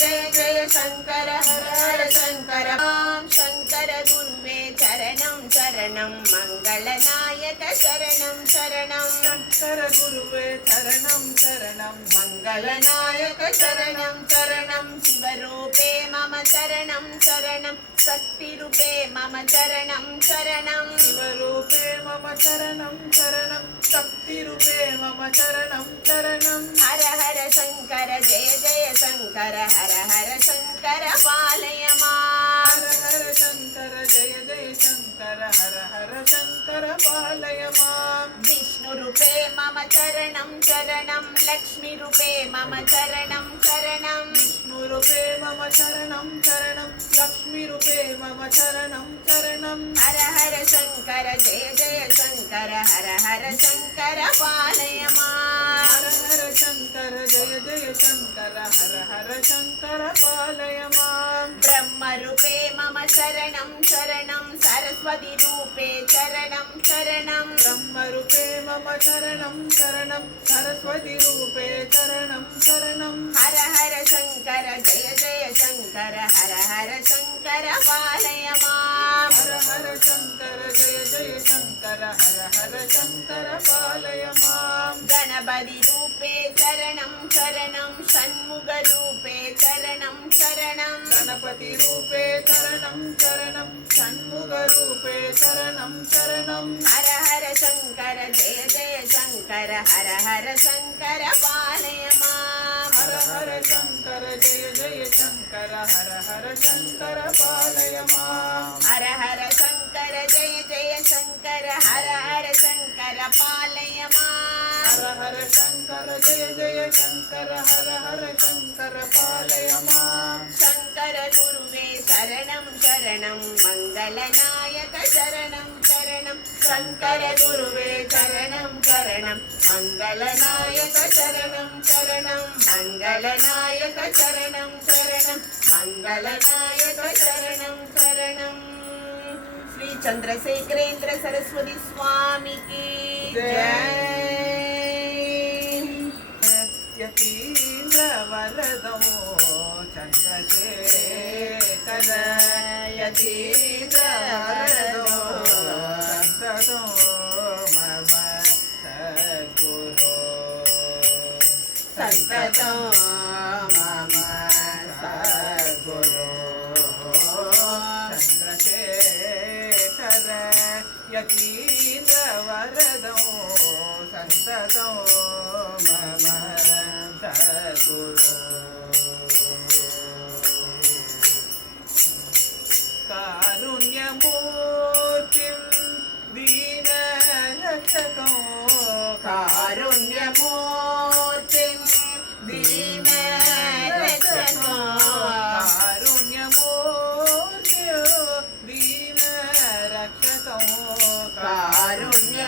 जय जय शंकर हर हर शंकर ओम शंकर गुरुवे चरणं शरणं मंगलनायक शरणं शरणं शंकर गुरुवे चरणं शरणं मंगलनायक शरणं शरणं शिवरूपे मम शरणं शरणं शक्तिरूपे मम शरणं शरणं शिवरूपे मम शरणं शरणं शक्तिरूपे मम शरणं शरणं हर हर शंकर जय जय शंकर हर हर शंकर पालय मां हर हर शंकर जय जय शंकर हर हर शंकर पालय मां विष्णुरूपे मम शरणं शरणं लक्ष्मीरूपे मम शरणं शरणं विष्णुरूपे मम शरणं शरणं लक्ष्मीरूपे मम शरणं शरणं हर हर शंकर जय जय शंकर हर हर शंकर पालय मां हर हर शंकर जय जय शंकर हर हर शंकर पालय मां ब्रह्मरूपे मम शरणं शरणं सरस्वती रूपे शरणं शरणं ब्रह्मरूपे मम शरणं शरणं सरस्वती रूपे शरणं शरणं हर हर शंकर जय जय शंकर हर हर शंकर पालय मां हर हर शंकर जय जय शंकर हर हर शंकर पालय मां गणपति रूपे शरणं शरणं षण्मुख रूपे शरणं शरणं गणपति रूपे शरणं शरणं षण्मुख रूपे शरणं शरणं हर हर शंकर जय जय शंकर हर हर शंकर पालय मां हर हर शंकर जय जय शंकर हर हर शंकर पालय मां हर हर शंकर जय जय शंकर हर हर शंकर पालय मां हर हर शंकर जय जय शंकर हर हर शंकर पालय मां शंकर गुरुवे शरणं शरणं मंगलनायक शरणं शरणं शंकर गुरुवे शरणं शरणं मंगलनायक शरणं शरणं मंगलनायक शरणं शरणं मंगलनायक शरणं शरणं श्री चंद्रशेखरेंद्र सरस्वती स्वामी की जय यतीन्द्र वरदो चन्द्रशेखर यतीन्द्र वरदो सन्ततो मम सद्गुरो संततो मम सद्गुरो चन्द्रशेखर यतीन्द्र वरदो सन्ततो मम सद्गुरो कारुण्यमूर्तिं दीनरक्षको कारुण्यमूर्तिं दीनरक्षको कारुण्यमूर्तिं दीनरक्षको कारुण्यमूर्तिं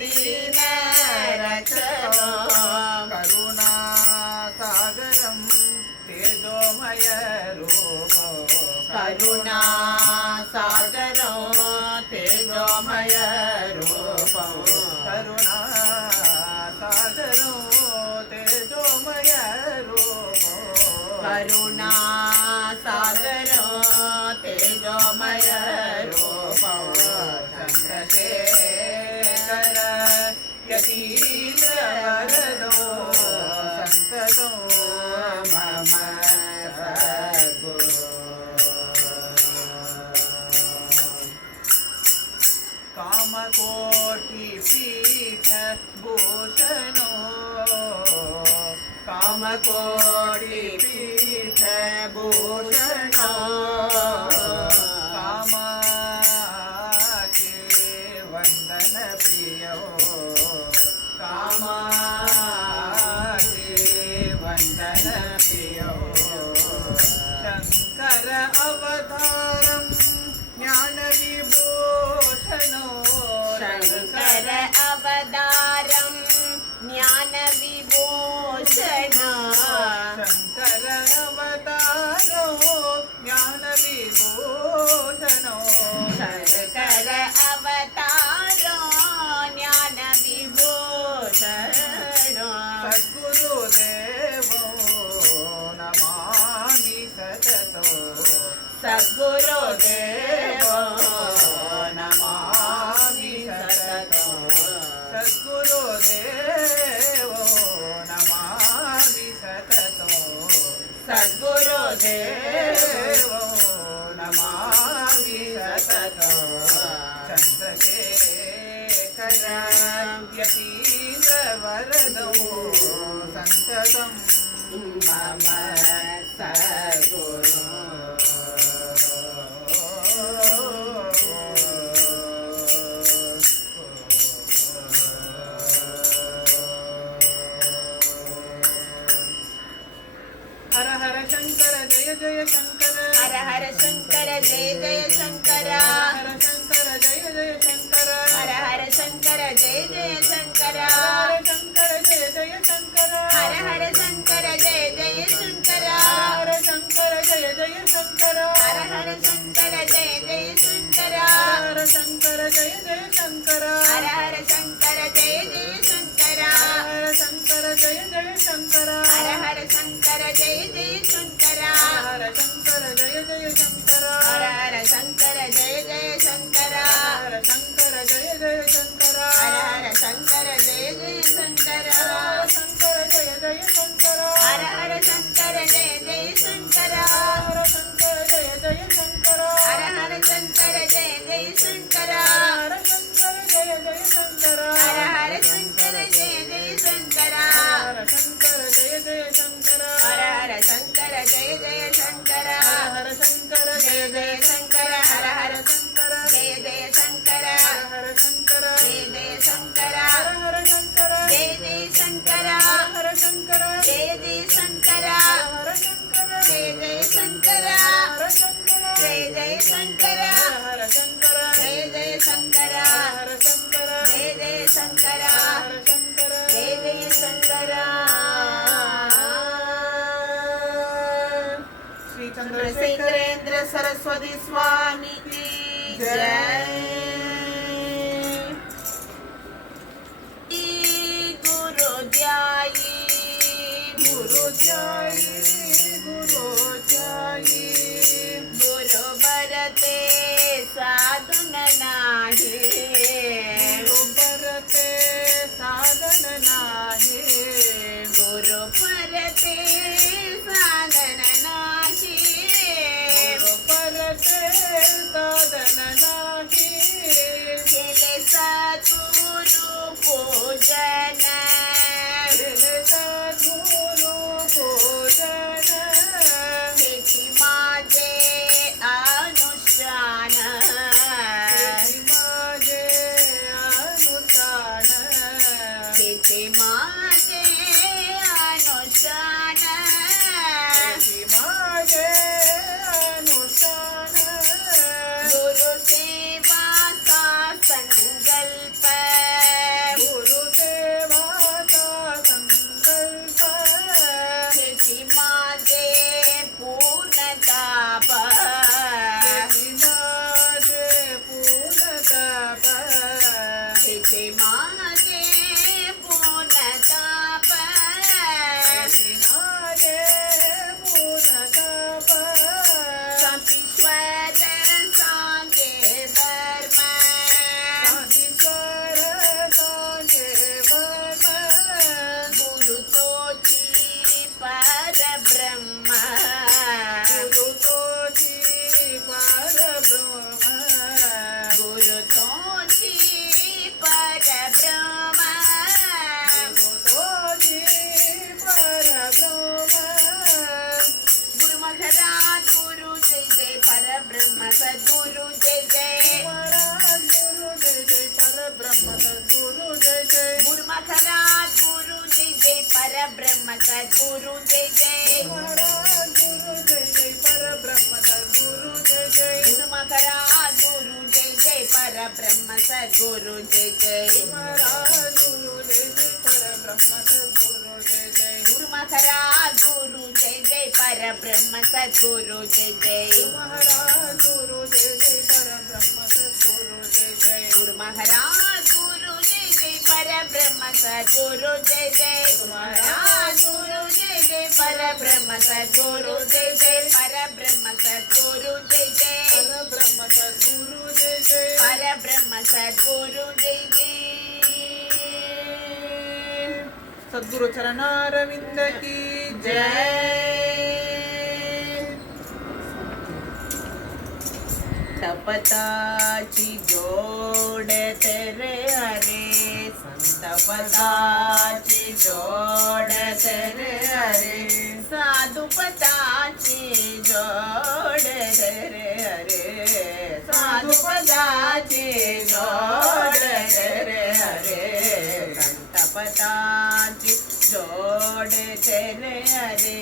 दीनरक्षको करुणासागरं तेजोमय रूपो करुणासागरो तेजोमय रूपो करुणासागरो तेजोमय रूपो करुणासागरो तेजोमय रूपो चन्द्रशेखर यतीन्द्र वरदो सन्ततो मम सद्गुरो कामकोटिपीठ भूषणो कामकोटिपीठ भूषणो कामाके वन्दन प्रियो कामाके वन्दन प्रियो शङ्कर अवतारं ज्ञानविभूषणो शङ्कर अवतारं ज्ञानविभूषणो शङ्कर अवतारो ज्ञानविभूषणो शङ्कर अवतारो ज्ञानविभूषणो देवो नमामि सततं चन्द्रशेखर यतीन्द्रवरदो सन्ततं मम सद्गुरो हर हर शंकर जय जय शंकर हर हर शंकर जय जय शंकर हर शंकर जय जय शंकर हर हर शंकर जय जय शंकर हर शंकर जय जय शंकर हर हर शंकर जय जय शंकर हर शंकर जय जय शंकर हर हर शंकर जय जय शंकर हर शंकर जय जय शंकर हर हर शंकर जय जय शंकर हर शंकर जय जय शंकर हर हर शंकर जय जय शंकर हर शंकर जय जय शंकर हर हर शंकर जय जय शंकर हर शंकर जय जय शंकर हर हर शंकर जय जय शंकर हर शंकर जय जय शंकर हर हर शंकर जय जय शंकर हर शंकर जय जय शंकर हर हर शंकर जय जय शंकर हर शंकर जय जय शंकर हर हर शंकर जय जय शंकर हर शंकर जय जय शंकर हर हर शंकर जय जय शंकर हर शंकर जय जय शंकर हर हर शंकर जय जय शंकर हर शंकर जय जय शंकर हर शंकर जय जय शंकर हर शंकर जय जय शंकर हर शंकर जय जय शंकर हर शंकर जय जय शंकर हर शंकर जय जय शंकर हर शंकर जय जय शंकर हर शंकर जय जय शंकर श्री चंद्रशेखर चंद्रशेखरेंद्र सरस्वती स्वामी की जय गुरु ध्याई गुरु ध्याई गुरु ध्याई गुरु भरते साधन नाही गुरु परते साधन नाही गुरु भरते साधन नाही गुरु परते साधन नाही केले सद्गुरु पूजन केले सद्गुरु पूजन त्याची माझे अनुष्ठान त्याची माझे अनुष्ठान त्याचे माझे अनुष्ठान त्याची माझे अनुष्ठान गुरु सेवाचा संकल्प गुरु सेवाचा संकल्प त्याची माझे पूर्णताप त्याची माझे पूर्णताप त्याचे माझे पूर्णताप त्याची माझे पूर्णताप संतीश्वर सांगे धर्म शांतीश्वर सांगे वर्म गुरु तोची परब्रह्म गुरु तोची परब्रह्म गुरु तोची परब्रह्म गुरु तोची परब्रह्म गुरु महाराज गुरु जय जय परब्रह्म सद्गुरु जय जय महाराज गुरु जय जय परब्रह्म सद्गुरु जय जय गुरु महाराज गुरु जय जय परब्रह्म सद्गुरु जय जय महाराज गुरु जय जय परब्रह्म सद्गुरु जय जय गुरु महाराज गुरु जय जय परब्रह्म सद्गुरु जय जय महाराज गुरु जय जय परब्रह्म सद्गुरु जय जय गुरु महाराज गुरु जय जय परब्रह्म सद्गुरु जय जय महाराज गुरु जय जय परब्रह्म सद्गुरु जय जय गुरु महाराज गुरु जय जय परब्रह्म सद्गुरु जय जय महाराज गुरु जय जय परब्रह्म सद्गुरु जय जय परब्रह्म सद्गुरु जय जय परब्रह्म सद्गुरु जय जय परब्रह्म सद्गुरु जय जय सद्गुरु चरणारविंद की जय संतपदाची जोड तेरे हरे संतपदाची जोड तेरे हरे साधुपदाची जोड तेरे हरे साधुपदाची जोड तेरे हरे संतपदाची जोड तेरे हरे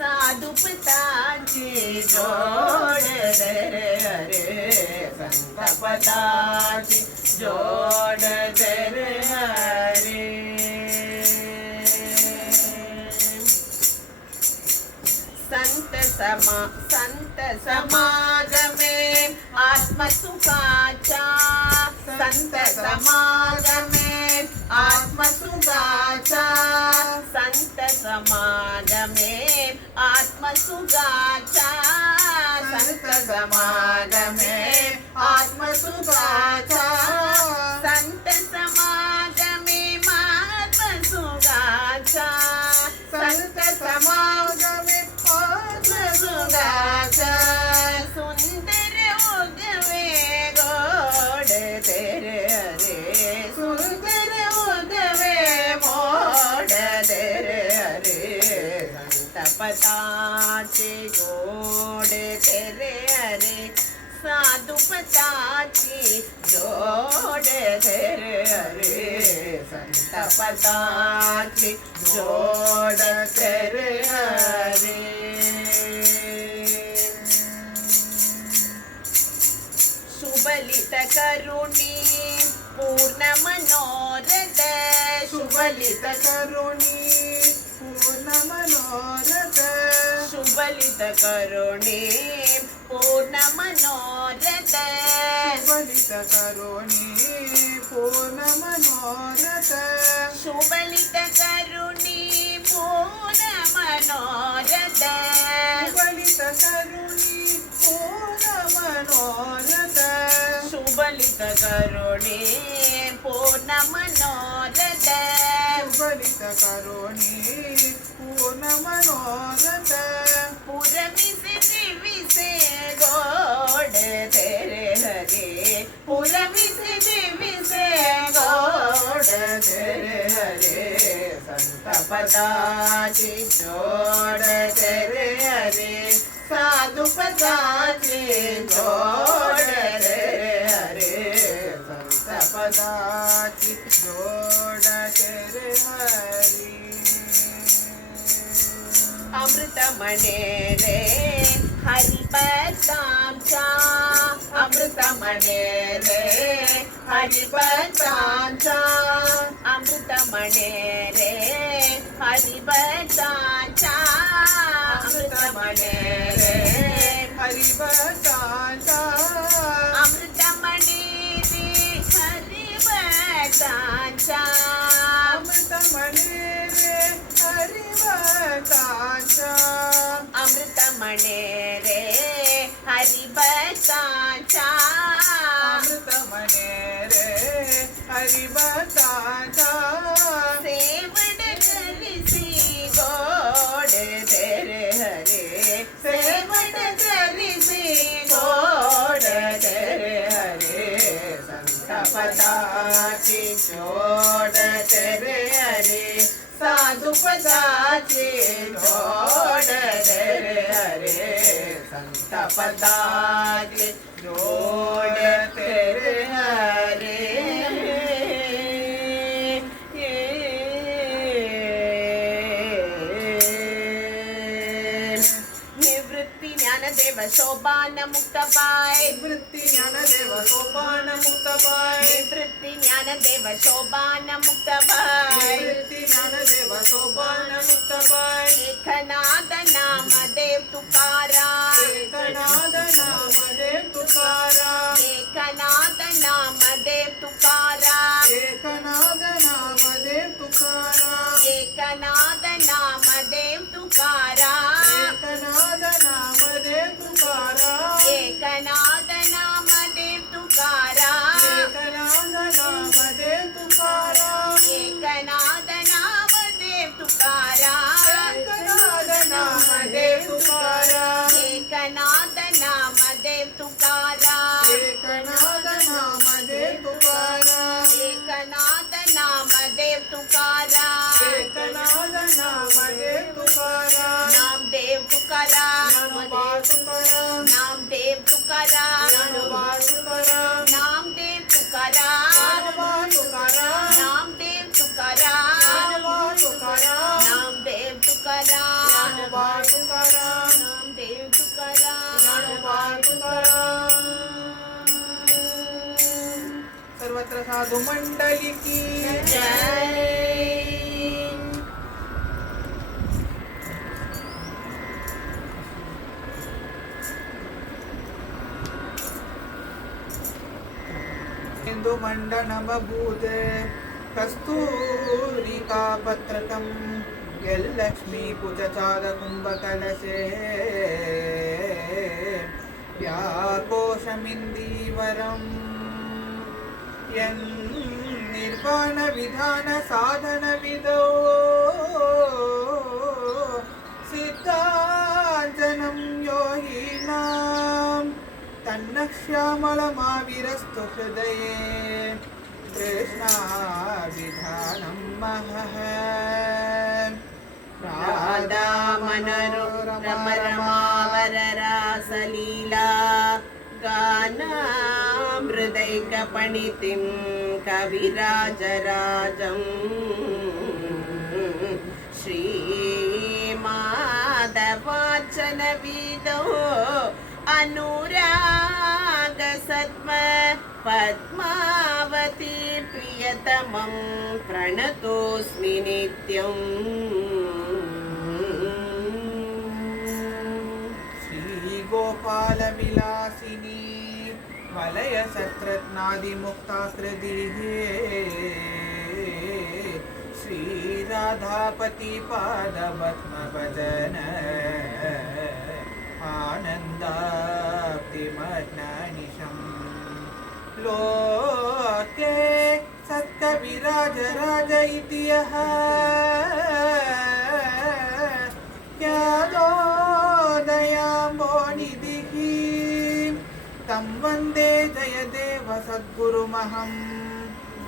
साधुपदाची जोड तेरे हरे संतपदाची जोड तेरे हरे संत समागमे आत्मसुखाचा संत समागमे आत्मसुखाचा संत समागमे आत्मसुखाचा संत समागमे आत्मसुखाचा संत समागमे आत्मसुखाचा संत समागमे आत्मसुखाचा सुंदर उगवे गोड तेरे हरे सुंदर उगवे मोड तेरे हरे संतपदाची गोड तेरे हरे साधुपदाची जोड तेरे हरे संतपदाची जोड तेरे हरे शुभलित करुणी पूर्ण मनोरथ शुभलित करुणी पूर्ण मनोरथ शुभलित करुणी पूर्ण मनोरथ शुभलित करुणी पूर्ण मनोरथ शुभलित करुणी पूर्ण मनोरथ शुभलित करुणी पूर्ण मनोरथ शुभलित करुणी पूर्ण मनोरथ शुभलित करुणी पूर्ण मनोरथ पुरविसे दिविसे गोड तेरे हरे पुरविसे दिविसे गोड तेरे हरे संतपदाची जोड तेरे हरे साधुपदाची जोड तेरे हरे संतपदाची जोड तेरे हरे अमृतमणे रे हरिभक्तांचा अमृतमणे रे हरिभक्तांचा अमृतमणे रे हरिभक्तांचा अमृतमणे रे हरिभक्तांचा अमृतमणे रे हरिभक्तांचा अमृतमणे रे हरिभक्तांचा अमृतमणे रे हरिभक्तांचा अमृतमणे रे हरिभक्तांचा सेवण करिसी गोड तेरे हरे सेवण करिसी गोड तेरे हरे संतपदाची जोड तेरे हरे साधुपदाची जोड तेरे हरे संतपदाची जोड तेरे हरे निवृत्ती ज्ञानदेव शोभान मुक्तबाई निवृत्ती ज्ञानदेव सोपान मुक्तबाई निवृत्ती ज्ञानदेव शोभान मुक्तबाई निवृत्ती ज्ञानदेव सोपान मुक्तबाई एकनाथ नामदेव तुकाराम एकनाथ नामदेव तुकाराम एकनाथ नामदेव तुकाराम एकनाथ नामदेव तुकाराम एकनाथ नामदेव तुकाराम एकनाथ नामदेव तुकाराम एकनाथ नामदेव तुकाराम एकनाथ नामदेव तुकाराम एकनाथ नामदेव तुकाराम एकनाथ नामदेव तुकाराम एकनाथ नामदेव तुकाराम तुकाराम नामदेव तुकाराम ज्ञानोबा तुकाराम नामदेव तुकाराम ज्ञानोबा तुकाराम नामदेव तुकाराम ज्ञानोबा तुकाराम नामदेव तुकाराम ज्ञानोबा तुकाराम नामदेव तुकाराम ज्ञानोबा तुकाराम। सर्वत्र साधु मंडली की जय। हिंदू मंडनमभूते कस्तूरिका पत्रकं यल्लक्ष्मी कुचचादकुम्भकलशे व्याकोशमिन्दीवरं यन्निर्वाणविधानसाधनविदो सिद्धाञ्जनं योगिनां तन्नः श्यामलमाविरस्तु हृदये कृष्णाभिधानं महः राधा मनोरमा रमावररासलीला गानामृदैकपणितिं कविराजराजं श्रीमाधवार्चनविदो अनुरागसद्म पद्मावती प्रियतमं प्रणतोऽस्मि नित्यम्। श्रीगोपालविलासिनी वलयसत्रत्नादिमुक्ताकृतिः श्रीराधापतिपादपद्मभजन आनन्दाब्धिमग्ननिशम् लोके सत्कविराजराज इति यः ख्यातोदयाम्बोनिधिः तं वन्दे जयदेव सद्गुरुमहं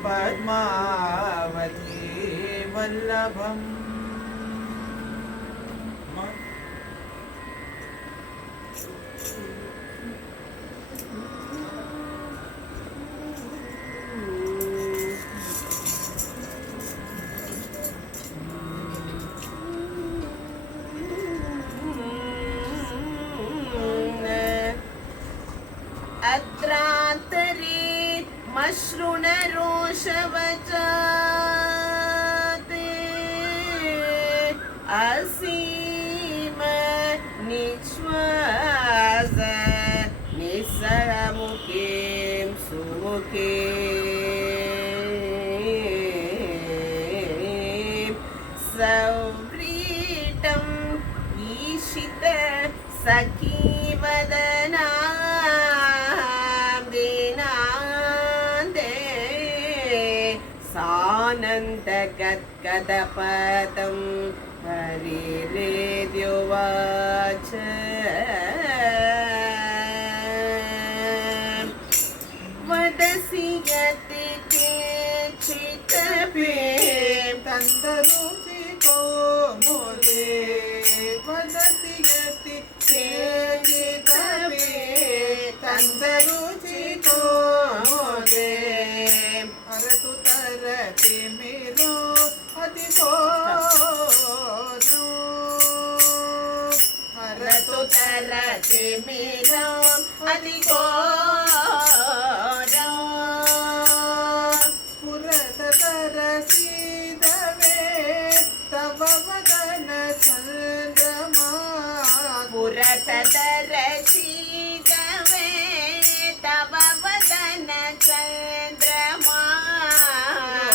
पद्मावती वल्लभम्। अत्रान्तरे मश्रुणरोषवचाते असीम निश्वास निस्समुखे सुमुखे सव्रीटम् ईशित सखीवदना सानन्दगद्गदपदं हरिरेद्युवाच वदसि यति केचिदपि तन्दरुचिको मोदे वदसि यति केचिदपि तन्दरुचिको मोदे हरतु तरति मेरो अधिको हरतु तरति मेरो अधिको स्फुरत तरसीदवे तव वदन चन्द्रमा स्फुरत तरसीदवे तव वदन चन्द्रमा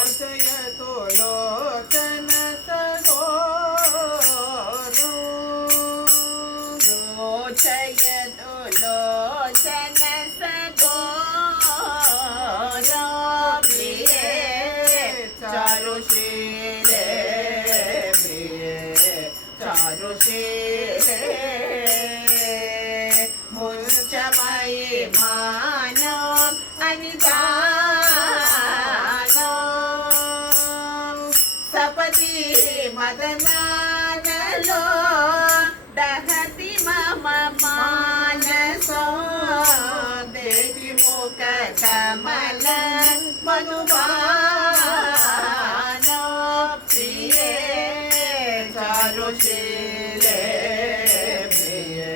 लोचयतो लोचन सगोरो लोचयतो लोचन सगोरो प्रिये चारुशीले प्रिये चारुशीले मुञ्चमयि मानम् अनिदानम् सपदि मदनानलो दहति मम कमल मधुबान प्रिये चारुशीले प्रिये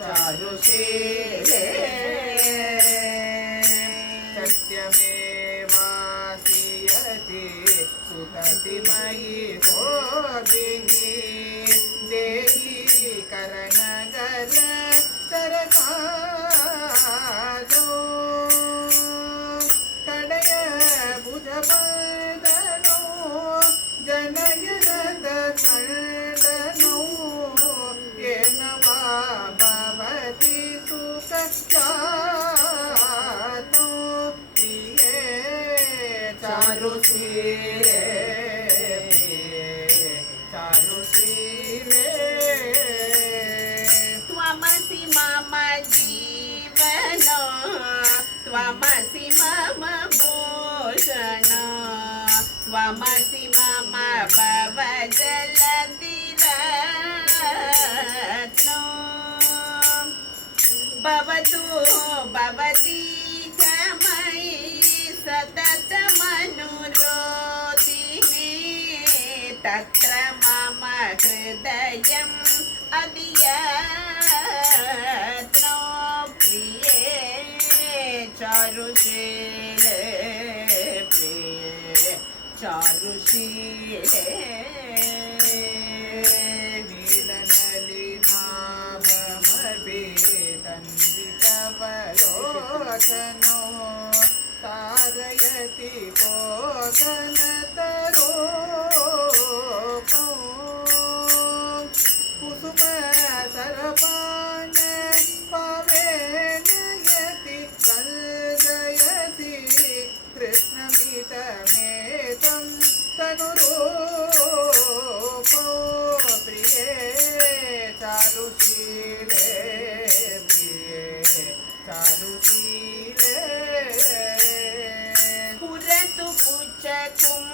चारुशीले सत्यमेवासियति सुतति मयि गोपिनी देहि करनगर सरकाजो कड़य भुजबदनो जनयनद खण्डनो येन वा भवति सुखजातो प्रिये चारुशीले चारुशीले त्वमसि मम जीवन त्वमसि मम भूषण त्वमसि मम भवजलधिरत्नो भवतु भवती च मयि सततमनुरोधिनी तत्र मम हृदयम् अधियत्नो प्रिये चारुशीले प्रिये चारुशीले नीलनलिनाभमभितन्वितवलोकनो तारयति कोकनतरोको कुसुम सरपान पवेनयति कल्जयति कृष्णमितमेतं तनुरूपो प्रिये चारुशीले प्रिये चारुशीले पुरतु पुच्छकुम्भयो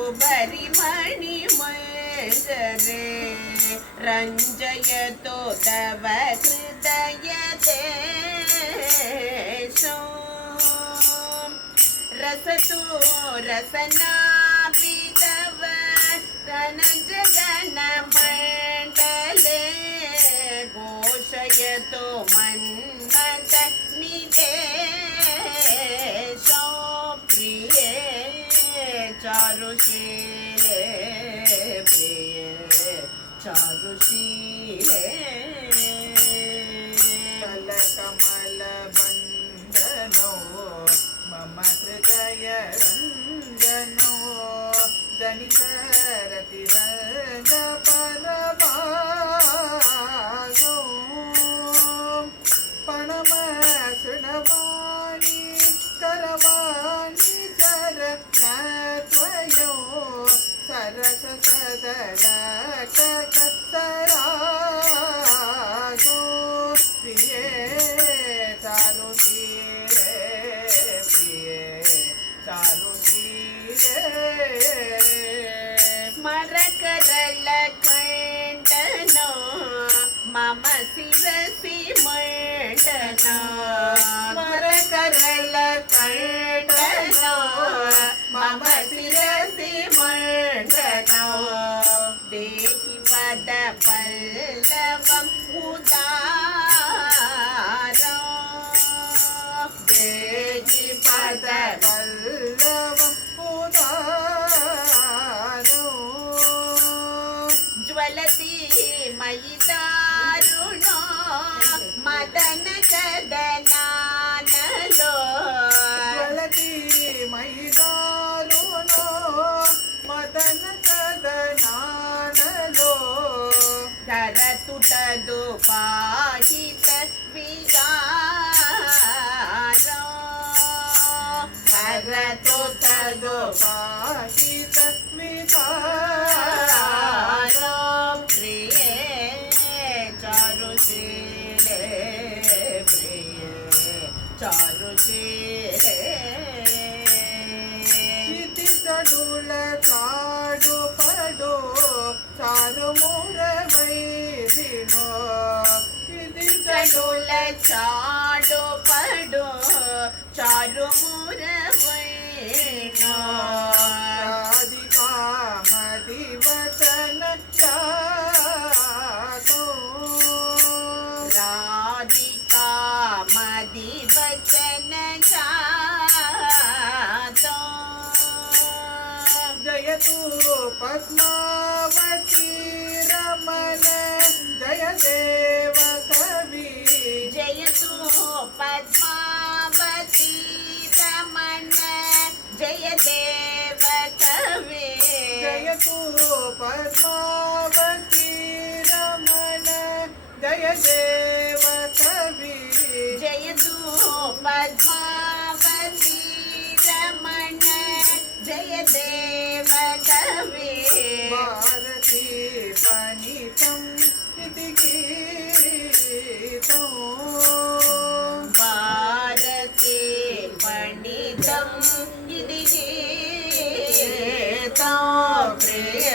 उबरि मणिमञ्जरे रञ्जयतो तव हृदयदेशो रसतु रसनाभितव तनजगनमण्डले घोषयतो मन्मथ निदेशो प्रिये चारुशीले प्रिये चारुशीले कलकमलबन्धनो मम हृदय रञ्जनो जनितरतिरङ्ग परभागो पणम शृणवाणि करवाणि चरणत्वयो सरस सदलकक सरागो प्रिये चारुशीले प्रिये चारुशीले स्मरकरलकण्डनो मम शिरसि मण्डनो स्मरकरलकण्डनो मम शिरसि मण्डनो देहि पदपल्लवम् उदारो देहि पदपल्लवम् उदारो ज्वलति मयि दारुणो मदन कदनानलो ज्वलति मयि दारुणो मदन कदनानलो धरतु तदुपाहित विकारो धरतु तदुपाहित विकारो प्रिये चारुशीले प्रिये चारुशीले इति चडुल काडु पडो चारु मुर वैदिनो इति पडुल चाडो पडो चारु मुरवैनो राधिका मदि वचन जातो राधिका मदि वचन जातो जयतु पद्मावती रमण जय देव कवि जयतु पद्मावती रमण जय देव कवि जयतु पद्मावती रमण जय देव कवि जयतु पद्मावती रमण जय देव कवि भारती पणितं इति गीतं भारते पण्डितम् इति गीतं प्रिय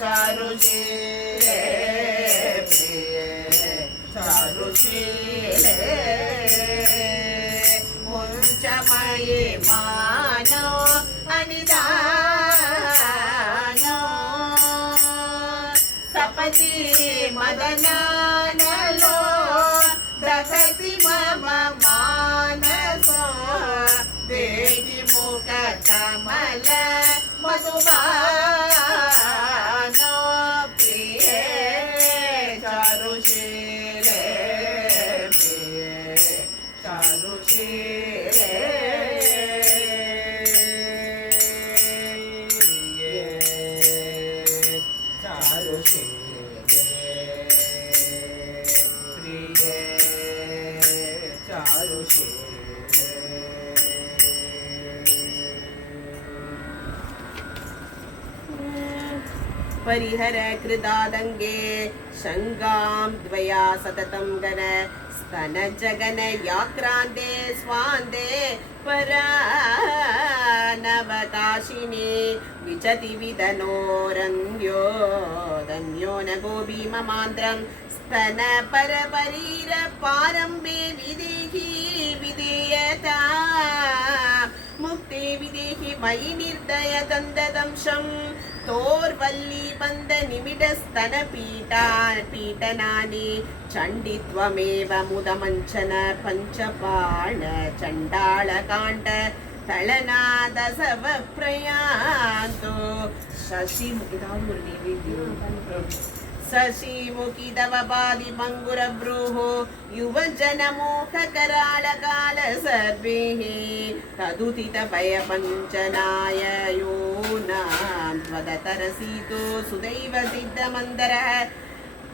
चारुशीले प्रिय चारुशीले मुञ्चमयि मानो अनिदानो सपति मदनानलो दहति मम मानसो देहि मुख कमल मधुबानो प्रिय चारुशीले प्रिय चारुशीले परिहर कृदादङ्गे शङ्गां द्वया सततं गण स्तन जगन याक्रान्ते स्वान्दे परानवकाशिनी विचति विदनोरन्यो धन्यो न गोपी ममान्त्रं स्तन परपरीर पारम्बे विदेहि विधेयता मुक्ते विदेहि मयि निर्दय दन्ददंशं तोर्वल्ली बन्द निमिडस्तन पीटनानि चण्डित्वमेव मुदमञ्चन पञ्चपाण चण्डालकाण्ड तळनादसव प्रयान्तो शशिमुखि तव पादिपङ्गुरभ्रूः युवजनमोहकरालकाल सर्वेः तदुदितभयपञ्चनाय योनां त्वदतरसीतो सुदैव सिद्धमन्दरः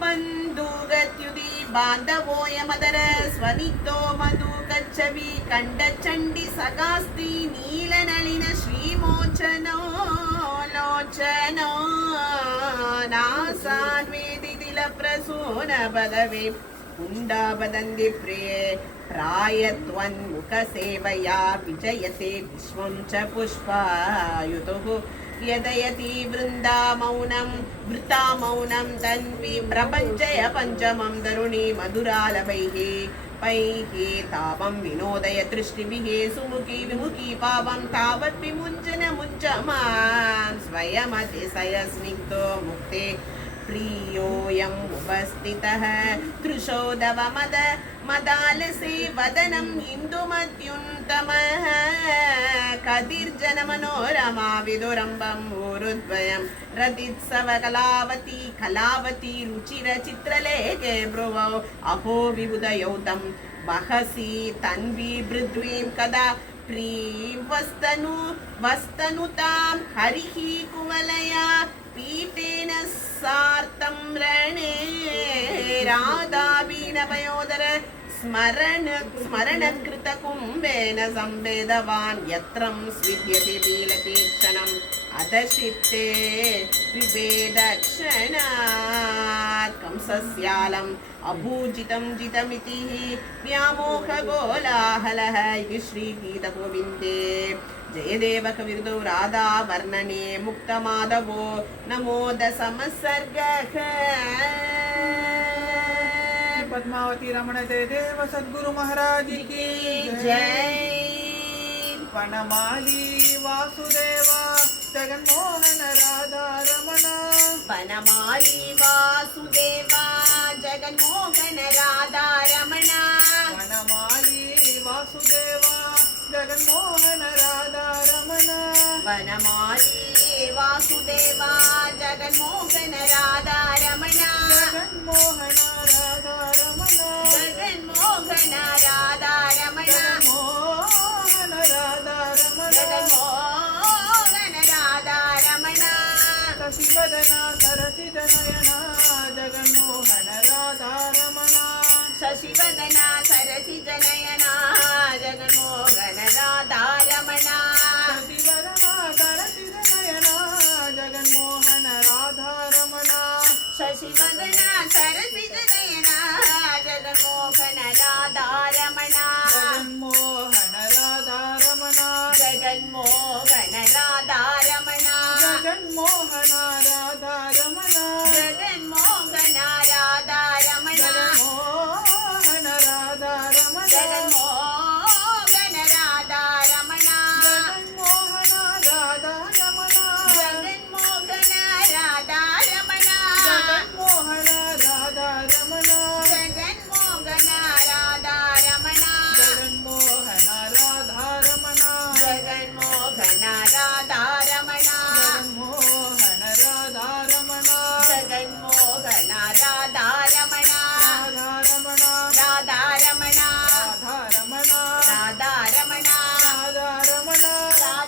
बन्धुगत्युदि बान्धवोऽयमदर स्वनितो मधु कच्छवि कण्डचण्डि सगास्ति नीलनलिन श्रीमोचनो लोचनो नासान्वेदितिलप्रसून पदवे कुण्डाबदन्ति प्रिये प्रायत्वन्मुखसेवया विजयते विश्वं च पुष्पायुतुः यदयति वृन्दा मौनं वृता मौनं तन्वी प्रपञ्चय पञ्चमं तरुणी मधुरालभैः पैः तापं विनोदय दृष्टिभिः सुमुखी विमुखी पावं तावत् विमुञ्चन मुञ्चमां स्वयमतिशय स्निग्धो मुक्ते प्रियोऽयम् उपस्थितः तृषोदव मदालसे वदनम् इन्दुमत्युन्तमः कतिर्जनमनोरमा विदुरम्बम् ऊरुद्वयं रतित्सव कलावती रुचिरचित्रलेखे ब्रुवौ अहो विबुधयौ तं महसि तन्वी पृथ्वीं कदा वस्तनुतां हरिः कुवलया पीठेन सार्तं रणे राधावीनभयोदर स्मरणकृतकुम्भेन संवेदवान् यत्रं स्विद्यति पीलतीक्षणम् अधशिप्ते विभेदक्षणात् कंसस्यालम् अभूजितं जितमिति व्यामोहगोलाहलः इति श्रीगीतगोविन्दे जयदेव कविर्दौ राधा वर्णने मुक्तमाधवो नमो दशमसर्गः पद्मावती रमण जयदेव सद्गुरु महाराज की जय। वनमाली वासुदेवा जगन्मोहन राधा रमण वनमाली वासुदेवा जगन्मोहन राधा रमण वनमाली वासुदेवा जगन्मोहन राधा रमण वनमाली वासुदेवा जगन्मोहन राधा रमण जगन्मोहन राधा रमण जगन्मोहन राधा रमण जगन्मोहन राधा रमण जगन्मोहन राधा रमण शशिवदना सरसिज नयना जगन्मोहन राधा रमण शशिवदना सरसिज नयना जगन्मोहन राधा रमण शशिवदना सरसिज नयना जगन्मोहन राधा रमण शशिवदना सरसिज नयना जगन्मोहन राधा रमण जगन्मोहन राधा रमण जगन्मोहन राधा रमण जगन्मोहन राधा रमण जगन्मोहन राधा रमण जगन्मोहन राधा रमण जगन्मोहन राधा रमण जगन्मोहन राधा रमण जगन्मोहन राधा रमण जगन्मोहन राधा रमण जगन्मोहन राधा रमण जगन्मोहन राधा रमण जगन्मोहन राधा रमण जगन्मोहन राधा रमण जगन्मोहन राधा रमण राधा रमण राधा रमण राधा रमण राधा रमण राधा रमण राधा रमण राधा रमण राधा रमण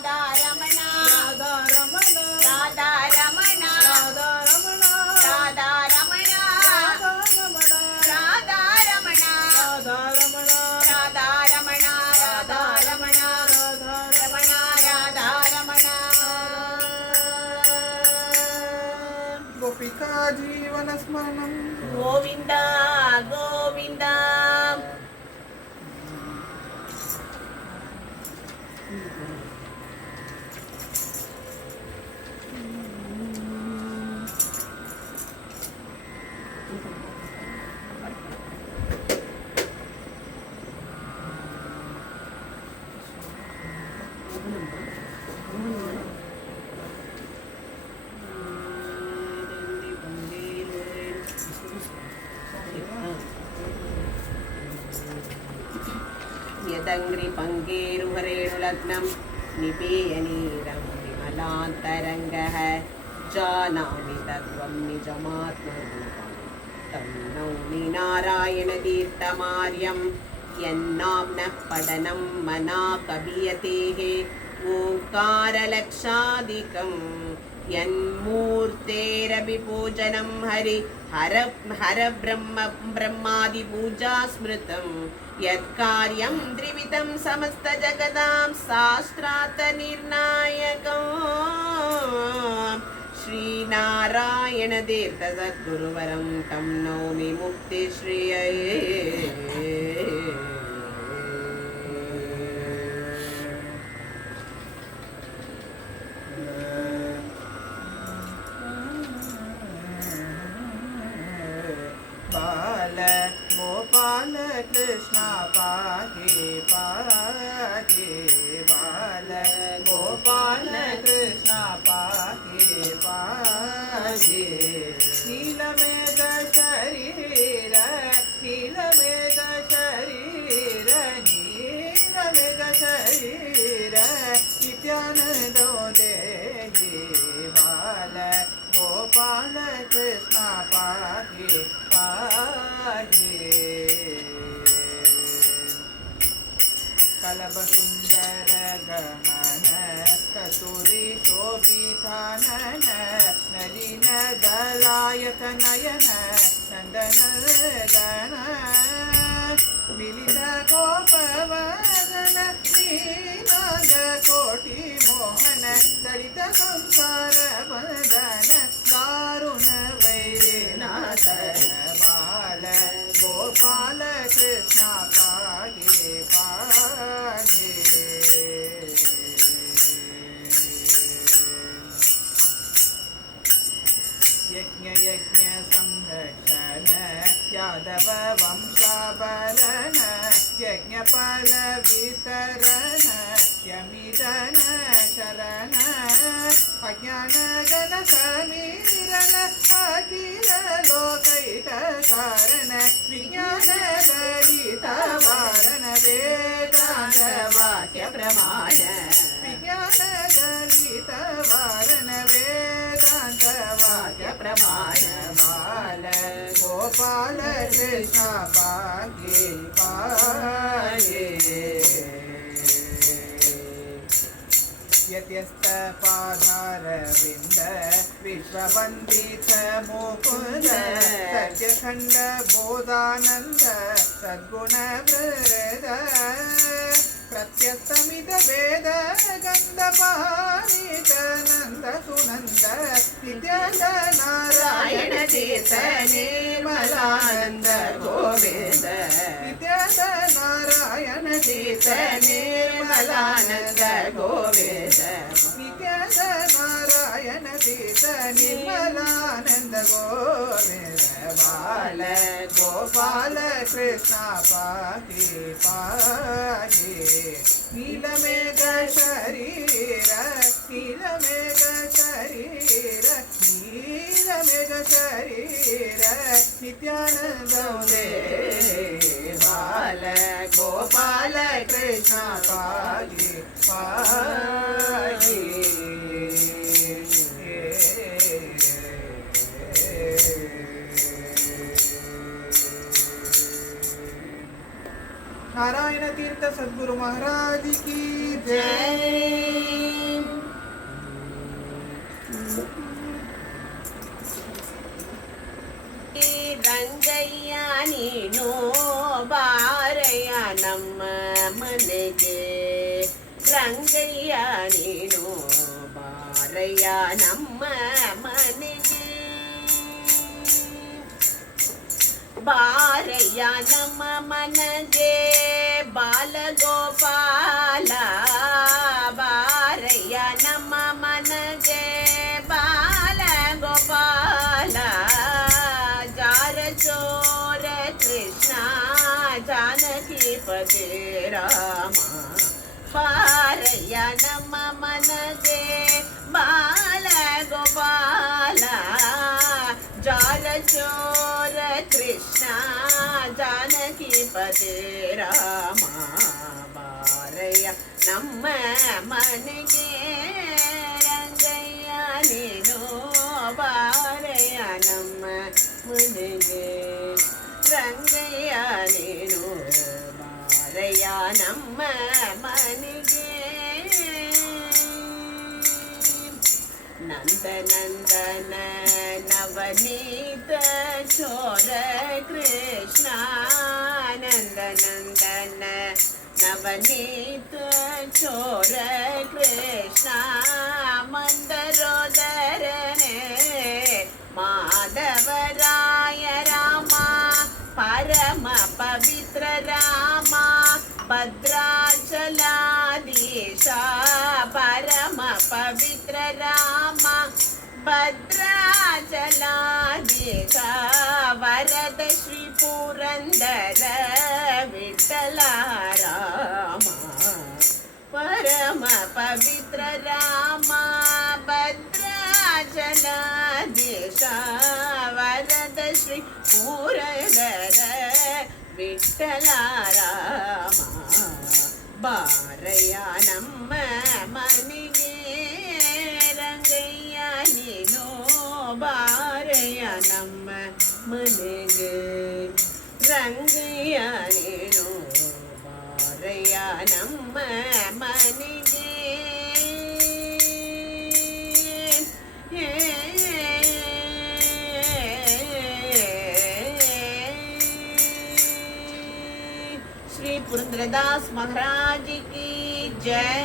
राधा रमण राधा रमण राधा रमण राधा रमण राधा रमण राधा रमण राधा रमण राधा रमण राधा रमण गोपिका जीवन स्मरणं गोविन्द गोविन्द यदङ्घ्रि पङ्गेरुहरेणुलग्नं निपेयनीरं विमलान्तरङ्गः जानामि तत्त्वं निजमात्मरूपं तं नौमि नारायणतीर्थमार्यं यन्नाम्नः पठनं मना कवीयतेः ओङ्कारलक्षादिकं यन्मूर्तेरभिपूजनं हर ब्रह्मादिपूजा स्मृतं यत्कार्यं त्रिविधं समस्तजगदां शास्त्रार्थनिर्णायकं श्रीनारायणतीर्थसद्गुरुवरं तं नौमि मुक्तिश्रियये बाल गोपाल कृष्ण पाहि पाहि बाल गोपाल कृष्ण पाहि पाहि नीलमेघ शरीर नीलमेघ शरीर नीलमेघ शरीर नित्यानन्दो देहि बाल गोपाल कृष्ण पाहि पाहि कलब सुंदर गमन कस्तूरी शोभितानन नलिन दलायत नयन नंदन गण मिलित गोपवदन नीनाग कोटि मोहन दलित संसार बंधन दारुण वैरिनाथ बाल गोपाल कृष्ण पाहि पाहि यज्ञ संरक्षण यादव वंश फल वितरण यमिजन शरण अज्ञान जन समीरण अखिल लोकैक कारण विज्ञान दलित वारण वेदांत वाक्य प्रमाण विज्ञान दलित वारण वेदांत वाक्य प्रमाण बाल गोपाल कृष्ण पागे पागे यत्यस्त पादारविंद विश्ववंदित मुकुंद सत्यखंड बोधानंद सद्गुण वृद प्रत्यस्तमित वेद गंध पारित नंद सुनंद नित्यानंद नारायण तीर्थ निर्मलानंद गोविंद नित्यानंद नारायण तीर्थ निर्मलानंद गोविंद नित्यानंद नारायण तीर्थ निर्मलानंद गोविंद बाल गोपाल कृष्ण पाहि पाहि नीलमेघ शरीर नीलमेघ शरीर नीलमेघ शरीर नित्यानंद बाल गोपाल कृष्ण पाहि पाहि नारायण तीर्थ सद्गुरु महाराज की जय। ರಂಗಯ್ಯ ನೀನು ಬಾರಯ್ಯ ನಮ್ಮ ಮನೆಗೆ ರಂಗಯ್ಯ ನೀನು ಬಾರಯ್ಯ ನಮ್ಮ ಮನೆಗೆ ಬಾರಯ್ಯ ನಮ್ಮ ಮನೆಗೆ ಬಾಲಗೋಪಾಲ ಬಾರಯ್ಯ ನಮ್ಮ ಮನೆಗೆ ಬಾಲಗೋಪಾಲ ಜಾರ ಚೋರ ಕೃಷ್ಣ ಜಾನಕಿ ಪತಿ ರಾಮ ಬಾರಯ್ಯ ನಮ್ಮ ಮನೆಗೆ ಬಾಲಗೋಪಾಲ ಜಾರ ಚೋರ ಕೃಷ್ಣ ಜಾನಕಿ ಪತಿ ರಾಮ ಬಾರಯ್ಯ ನಮ್ಮ ಮನೆಗೆ ರಂಗಯ್ಯ ನೀನು ಬಾರಯ್ಯ ನಮ್ಮ ಮನೆಗೆ ರಂಗಯ್ಯ ನೀನು ಬಾರಯ್ಯ ನಮ್ಮ ಮನೆಗೆ ನಂದನಂದನ ನವನೀತ ಚೋರ ಕೃಷ್ಣ ನಂದನಂದನ ನವನೀತ ಚೋರ ಕೃಷ್ಣ ಮಂದರೋದರನೆ ಮಾಧವರಾಯ ರಾಮ ಪರಮ ಪವಿತ್ರ ರಾಮ ಭದ್ರಾಚಲಾಧೀಶ ಪರಮ ಪವಿತ್ರ ರಾಮ ಭದ್ರಾಚಲಾಧೀಶ ವರದ ಶ್ರೀ ಪುರಂದರ ವಿಠಲ ರಾಮ ಪರಮ ಪವಿತ್ರ ರಾಮ ಭದ್ರಾಚಲಾಧೀಶ ವರದ ಶ್ರೀ ಪುರಂದರ ವಿಠಲ ರಾಮ ಬಾರಯ್ಯ ನಮ್ಮ ಮನೆಗೆ ರಂಗಯ್ಯ ನೀನು ಬಾರಯ್ಯ ನಮ್ಮ ಮನೆಗೆ ರಂಗಯ್ಯ ನೀನು ಬಾರಯ್ಯ ನಮ್ಮ ಮನೆಗೆ श्री पुरंदरदास महाराज की जय।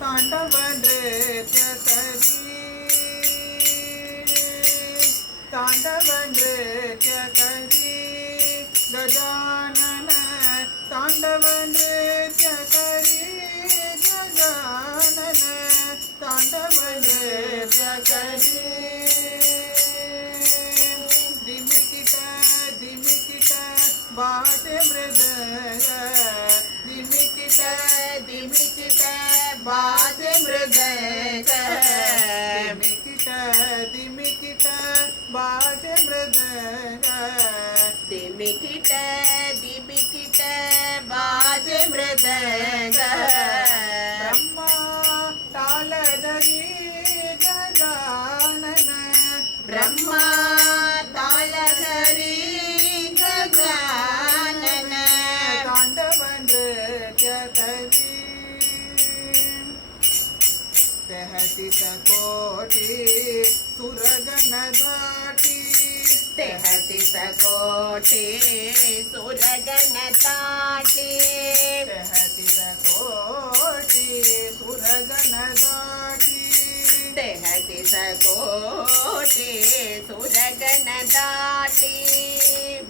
तांडव नृत्य करी तांडव नृत्य करी गजानन तांडव तांडव नृत्य करी गजानन तांडव नृत्य करी दिमिकिट दिमिकिट बाजे मृदंग दिमिकिट दिमिकिट बाजे मृदंग दिमिकिट दिमिकिट बाजे मृदंग दिमिकिट दिमिकिट बाजे मृदंग ब्रह्मा तालधरी गजानन ब्रह्मा तालधरी गजानन तांडव नृत्य करी तेहतीस कोटि सुरगण धाटी 33 कोटि सुरगण ताटी 33 कोटि सुरगण धाटी 33 कोटि सुरगण दाटी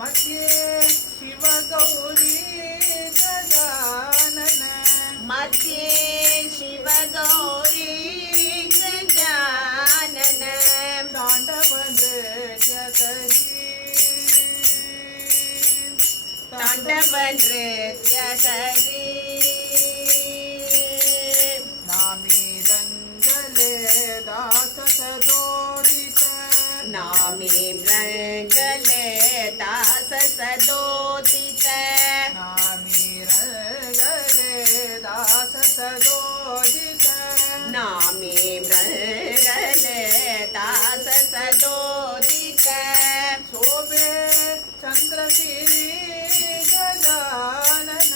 मध्ये शिव गौरी गजानन मध्ये शिव गौरी गजानन तांडव नृत्य करी तांडव नृत्य करी नामी रंगले दास सदोदित नामी रंगले दास सदोदित नामी रंगले दास सदोदित नामी रंगले दास सदोदित शोभे चंद्रगिरी गजानन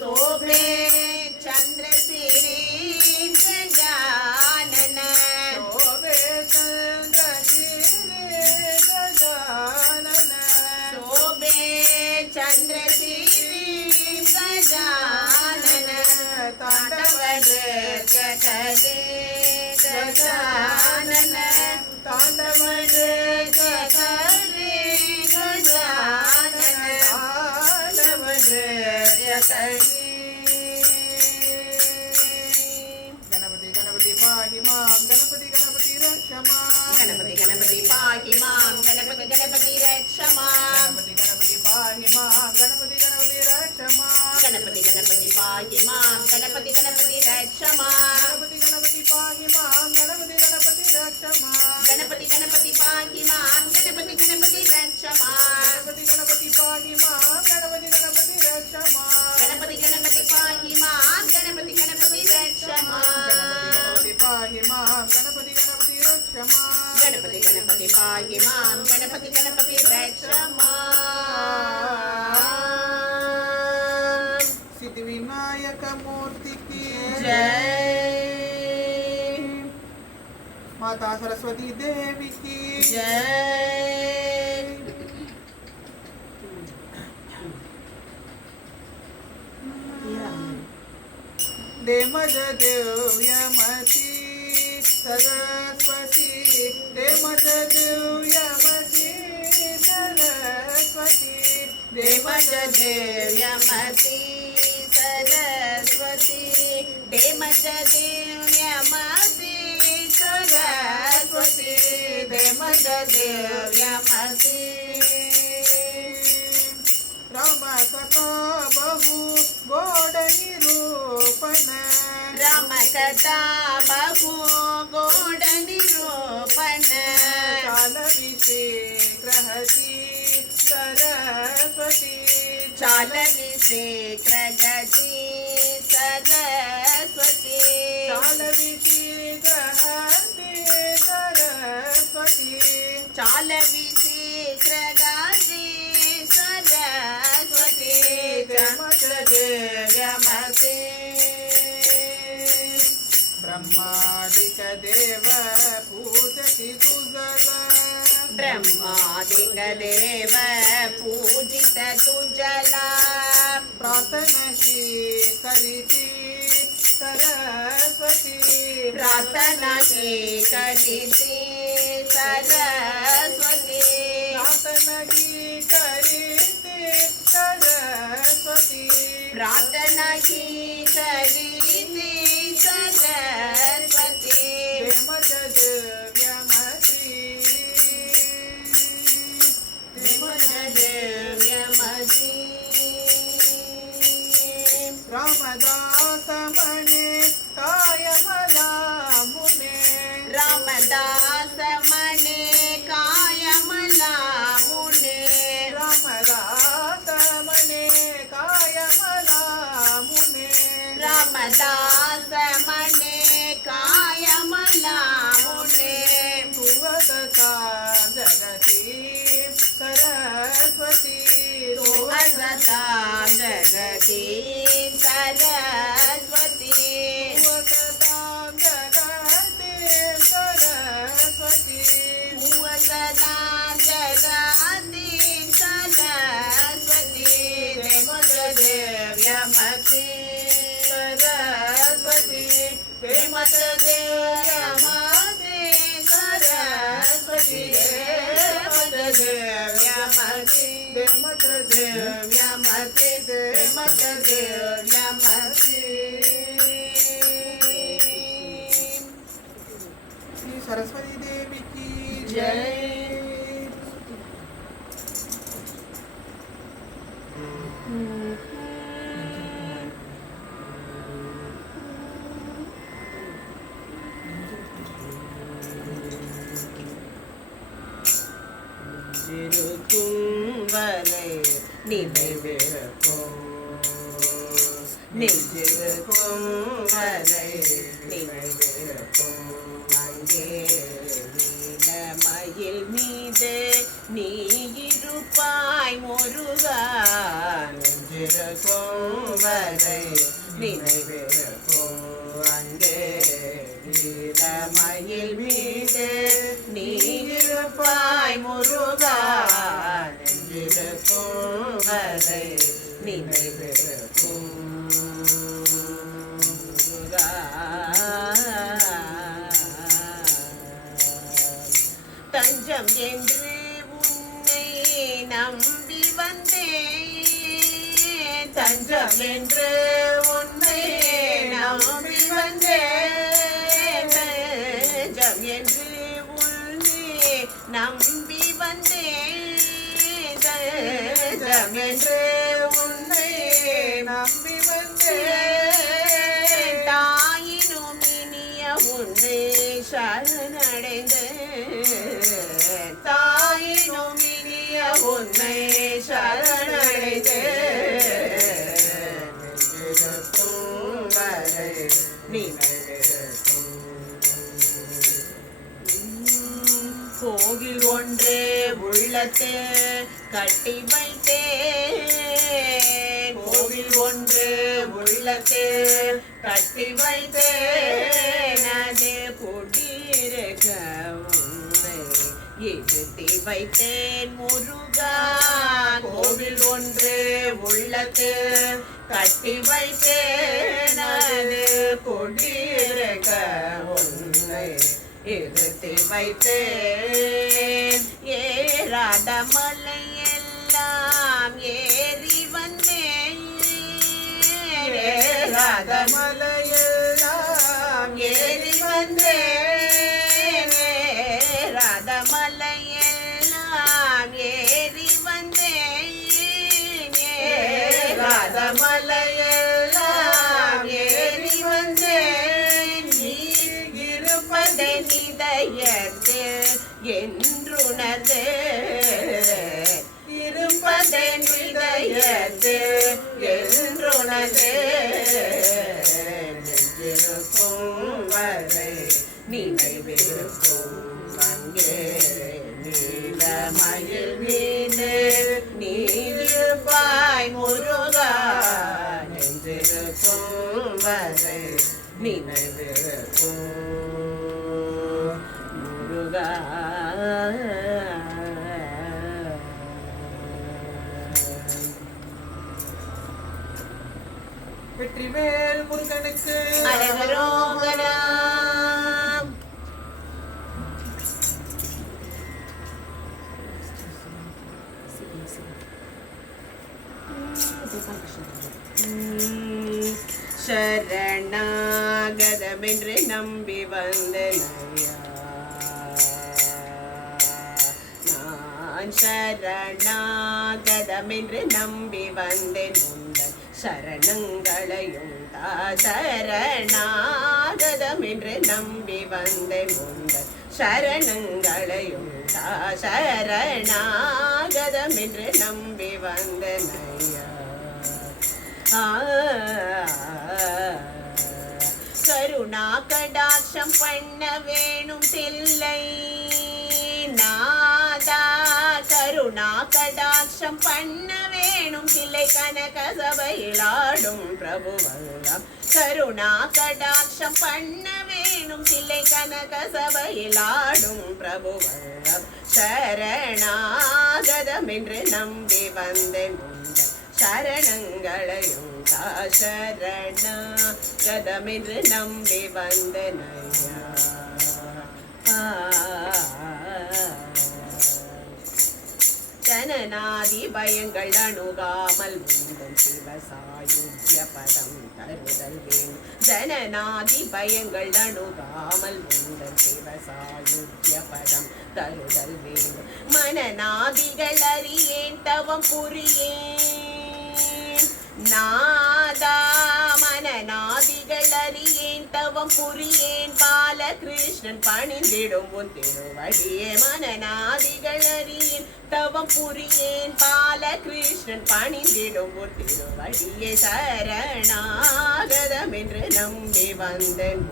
शोभे चंद्रसिरी गजानन शोभे चंद्रगिरी गजानन शोभे चंद्रसिरी गजानन तांडव नृत्य करे गजानन तांडव नृत्य करे गजानन तांडव नृत्य करे गणपति गणपति पाहि मां गणपति गणपति रक्ष मां गणपति गणपति पाहि मां गणपति गणपति रक्ष मां गणपति गणपति पाहि मां गणपति गणपति रक्ष मां गणपति गणपति पाहि मां गणपति गणपति रक्ष मां गणपति गणपति पाहि मां गणपति गणपति रक्ष मां गणपति गणपति पाहि मां गणपति गणपति रक्ष मां गणपति गणपति पाहि मां गणपति गणपति रक्ष मां गणपति गणपति पाहि मां गणपति गणपति रक्ष मां गणपति पाहि मां गणपति गणपति रक्ष मां गणपति गणपति पाहि मां गणपति गणपति रक्ष मां सिद्धिविनायक मूर्ति की जय माता सरस्वती देवी की जय देमज दिव्यमती सरस्वती देमज दिव्यमती सरस्वती देमज दिव्यमती सरस्वती देमज दिव्यमती सरस्वती देमज दिव्यमती राम कथा बहु गोड निरूपण राम कथा बहु गोड निरूपण चालविषे ग्रहती सरस्वती चालविषे प्रगति सरस्वती चालविषे ग्रहती सरस्वती चालविषे प्रगति सरस्वती देमज दिव्यमती ब्रह्मादिक देव पूजति तुजला ब्रह्मादिक देव पूजित तुजला प्रार्थना की करीती सरस्वती प्रार्थना की करीती सरस्वती प्रार्थना की करीती सरस्वती प्रार्थना सरिते सरस्वती श्रीमत दिव्यमती दिव्यमती रामदास मने कायमला मुने रामदास मने कायमला मुने रामदास मने कायमला मुने रामदास मने कायमला मुने भुवदता जगती सरस्वती तू असता जगती सरस्वती भुवदता जगती सरस्वती तू असता जगती सरस्वती देवत देव्यमती सरस्वती देवत देव्यमती सरस्वती देवत देव्यमती देवत देव्यमती देवत देव्यमती श्री सरस्वती देवी की जय। திருக்குவரை நினைவிருக்கும் நெஞ்சிருக்கும் வரை நினைவிருக்கும் அங்கே நீலமயில் மீது நீ இருப்பாய் முருகா நெஞ்சிருக்கும் வரை நினைவிருக்கும் அங்கே நீலமயில் மீது நீ இருப்பாய் முருகா நெஞ்சிருக்கும் வரை நினைவிருக்கும் முருகா தஞ்சம் என்று உன்னை நம்பி வந்தேன் தஞ்சம் என்று உன்னை நம்பி வந்தேன் தஞ்சம் என்று உன்னை நம்பி வந்தேன் தஞ்சம் என்று உன்னை நம்பி வந்தேன் தாயினும் இனிய உன்னை சரணடைந்தேன் தாயினும் இனிய உன்னை சரணடைந்தேன் நெஞ்சிருக்கும் வரை நினைவிருக்கும் கோவில் ஒன்றே உள்ளத்தே கட்டி வைத்தேன் கோவில் ஒன்று உள்ளத்தே கட்டி வைத்தேன் அது குடியிருக்க உன்னை இருத்தி வைத்தேன் முருகா கோவில் ஒன்று உள்ளத்தே கட்டி வைத்தேன் அது குடியிருக்க உன்னை இருத்தி வைத்தேன் ஏறாத மலையெல்லாம் ஏறி வந்தேன் ஏறாத மலையெல்லாம் ஏறி வந்தேன் ஏறாத மலையெல்லாம் ஏறி வந்தேன் ஏறாத மலையெல்லாம் ஏறி வந்தேன் நீ இருப்பதை நிதயத்து என்றுணர்ந்து இருப்பதை நிதயத்து என்றுணர்ந்து நெஞ்சிருக்கும் வரை நினைவிருக்கும் அங்கே நீலமயில் மீது நீ இருப்பாய் முருகா நெஞ்சிருக்கும் வரை நினைவிருக்கும் முருகா வெற்றிவேல் முருகனுக்கு அரகரோகரா நம்பி வந்தனையா நான் சரணாகதமென்று நம்பி வந்தேன் உந்தன் சரணங்களையும் சரணாகதமென்று நம்பி வந்தேன் உந்தன் சரணங்களையும் சரணாகதமென்று நம்பி வந்தனையா கருணா கடாட்சம் பண்ண வேணும் தில்லை நாதா கருணா கடாட்சம் பண்ண வேணும் தில்லை கனக சபையிலாடும் பிரபுவல்லம் கருணா கடாட்சம் பண்ண வேணும் தில்லை கனக சபையிலாடும் பிரபுவல்லம் சரணாகதம் என்று நம்பி வந்தேன் சரணங்களையும் சரணாகதமென்று நம்பி வந்தனையா ஜனநாதி பயங்கள் அணுகாமல் முந்தன் சிவசாயுஜ்ய பதம் தருதல் வேண்டும் ஜனநாதி பயங்கள் அணுகாமல் முந்தன் சிவசாயுஜ்ய பதம் தருதல் வேண்டும் மனநாதிகள் அறியேன் தவம் புரியேன் நாதா மனநாதிகள் அறியேன் தவம் புரியேன் பாலகிருஷ்ணன் பணிந்திடும் உன் திருவடியே மனநாதிகள் அறியேன் தவம் புரியேன் பாலகிருஷ்ணன் பணிந்திடும் உன் திருவடியே சரணாகதம் என்று நம்பி வந்தேன்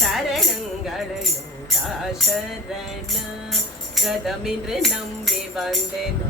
சரணங்களையும் சரணாகதம் என்று நம்பி வந்தேன்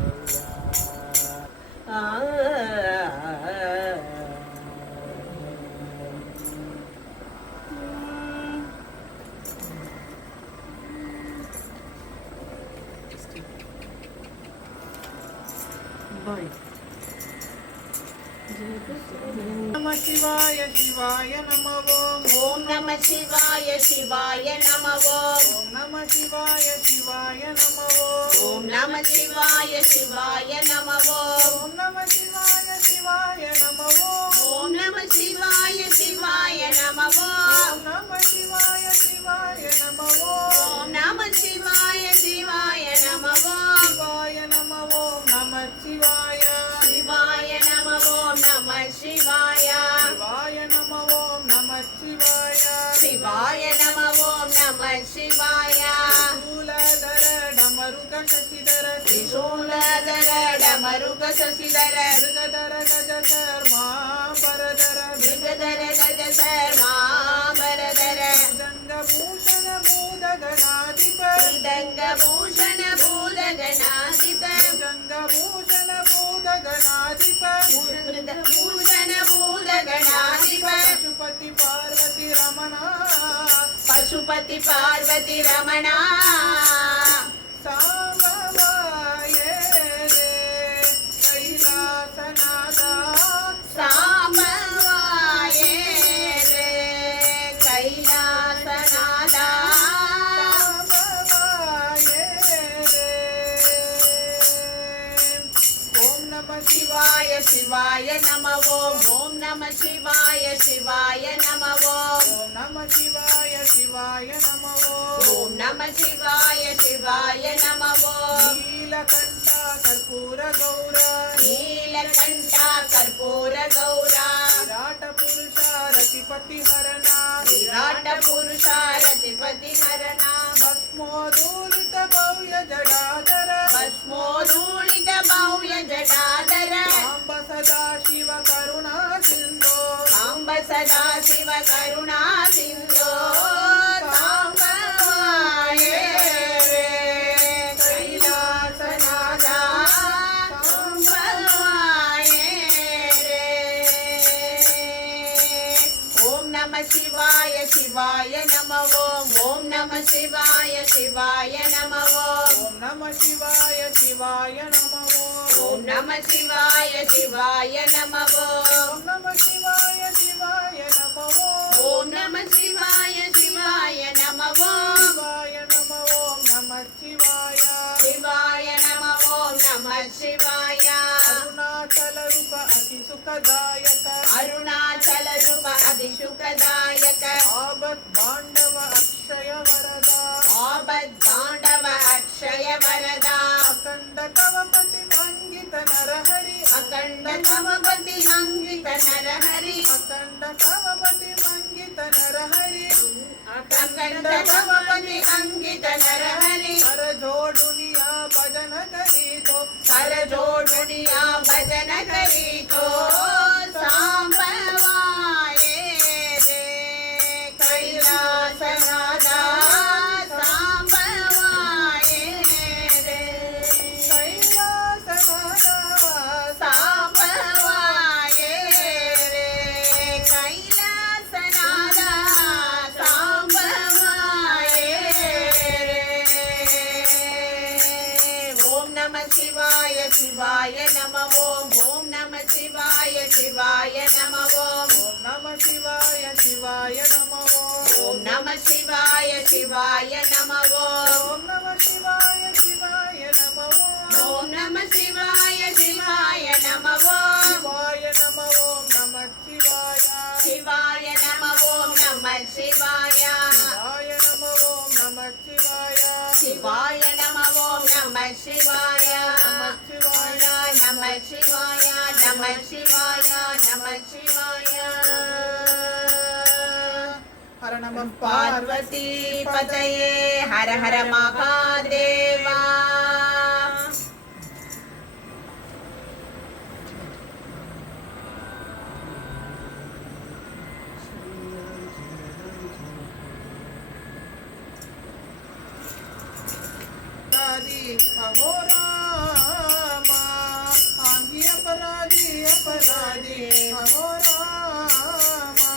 நம சிவாய சிவாய நம ஓம் ஓம் நம சிவாய சிவாய நம ஓம் ஓம் நம சிவாய சிவாய நம ஓம் ஓம் நம சிவாய சிவாய நம ஓம் ஓம் நம சிவாய சிவாய நம ஓம் ஓம் நம சிவாய சிவாய நம ஓம் ஓம் நம சிவாய சிவாய நம ஓம் ஓம் நம சிவாய சிவாய நம ஓம் சிவாய நம ஓம் நம சிவாய சிவாய நம ஓம் நம சிவாய சிவாய நம ஓம் நம சிவாய சிவாய நம ஓம் நம சிவாய சூலதர டமருக சசிதர திரிசூலதர டமருக சசிதர மிருகதர கஜதர் மாபரதர மிருகதர கஜசர் மாபரதர மிருதங்க பூஷண பூதகணாதிப மிருதங்க பூஷண பூதகணாதிப மிருதங்க பூஷண பூதகணாதிப பூஷண பூதகணாதிப பசுபதி பார்வதி ரமணா பசுபதி பார்வதி ரமணா சாமவாயே ரே கைலாசநாதா சாமவாயே ரே கைலாசநாதா சாமவாயே ரே ஓம் நம சிவாய சிவாய நம ஓம் ஓம் நம சிவாய சிவாய நம ஓம் ஓம் நம சிவாய சிவாய நம ஓம் நம சிவாய சிவாய நம ஓம் நீலகண்ட கற்பூர கௌர நீலகண்டா கற்பூர கௌரா விராட்ட புருஷ ரதிபதி ஹரணா விராட்ட புருஷா ரதிபதி ஹரணா ಭಸ್ಮೋದೂಲಿತ ಭವ್ಯ ಜಡಾಧರ ಭಸ್ಮೋಧೂಳಿತ ಭವ್ಯ ಜಟಾಧರ ಸಾಂಬ ಸದಾ ಶಿವ ಕರುಣಾ ಸಿಂಧೋ ಸಾಂಬ ಸದಾ ಶಿವ ಕರುಣಾ ಸಿಂಧೋ ಸಾಂಬವಾಯೇ ರೇ ಕೈಲಾಸನಾಥ ಸಾಂಬವಾಯೇ ರೇ ಓಂ ನಮ ಶಿವಾಯ ಶಿವಾಯ ನಮ ಓಂ ನಮ ಶಿವಾಯ ಶಿವಾಯ ನಮ ಓಂ ನಮ ಶಿವಾಯ ಶಿವಾಯ ನಮ ಓಂ ನಮ ಶಿವಾಯ ಶಿವಾಯ ನಮ ಓಂ ನಮ ಶಿವಾಯ ಶಿವಾಯ ನಮ ಓಂ ನಮ ಶಿವಾಯ ಶಿವಾಯ ನಮ ಶಿವಾಯ ನಮ ಓಂ ನಮ ಶಿವಾಯ ಶಿವಾಯ ನಮ ಓಂ ನಮ ಶಿವಾಯ ಅರುಣಾಚಲ ರೂಪ ಅತಿ ಸುಖದಾಯಕ ಅರುಣಾಚಲ ರೂಪ ಅತಿ सुखदायक आपद् बांधव अक्षय वरदा आपद् बांधव अक्षय वरदा अखंड कवपति अंगित नरहरि अखंड कवपति अंगित नरहरि अखंड कवपति अंगित नरहरि अखंड कवपति अंगित नरहरि कर जोड़ुनिया भजन करी तो कर जोड़ुनिया भजन करी तो सांबवाए रे कैलासनादा सांबवाए रे कैलासनादा सांबवाए रे कैलासनादा सांबवाए रे ओम नमः शिवाय शिवाय नमः ओम नमः शिवाय शिवाय नमः ओम नमः शिवाय शिवाय नमः ओम नमः शिवाय शिवाय नमः ओम नमः शिवाय शिवाय नमः ओम नमः शिवाय शिवाय नमः शिवाय नमः ओम नमः शिवाय शिवाय नमः ओम नमः शिवाय शिवाय नमः ओम नमः शिवाय शिवाय नमः ओम नमः शिवाय नमः शिवाय नमः शिवाय नमः शिवाय नमः शिवाय हर नमः पार्वती पतये हर हर महादेवा अपराधी अहो रामा आम्ही अपराधी अपराधी अहो रामा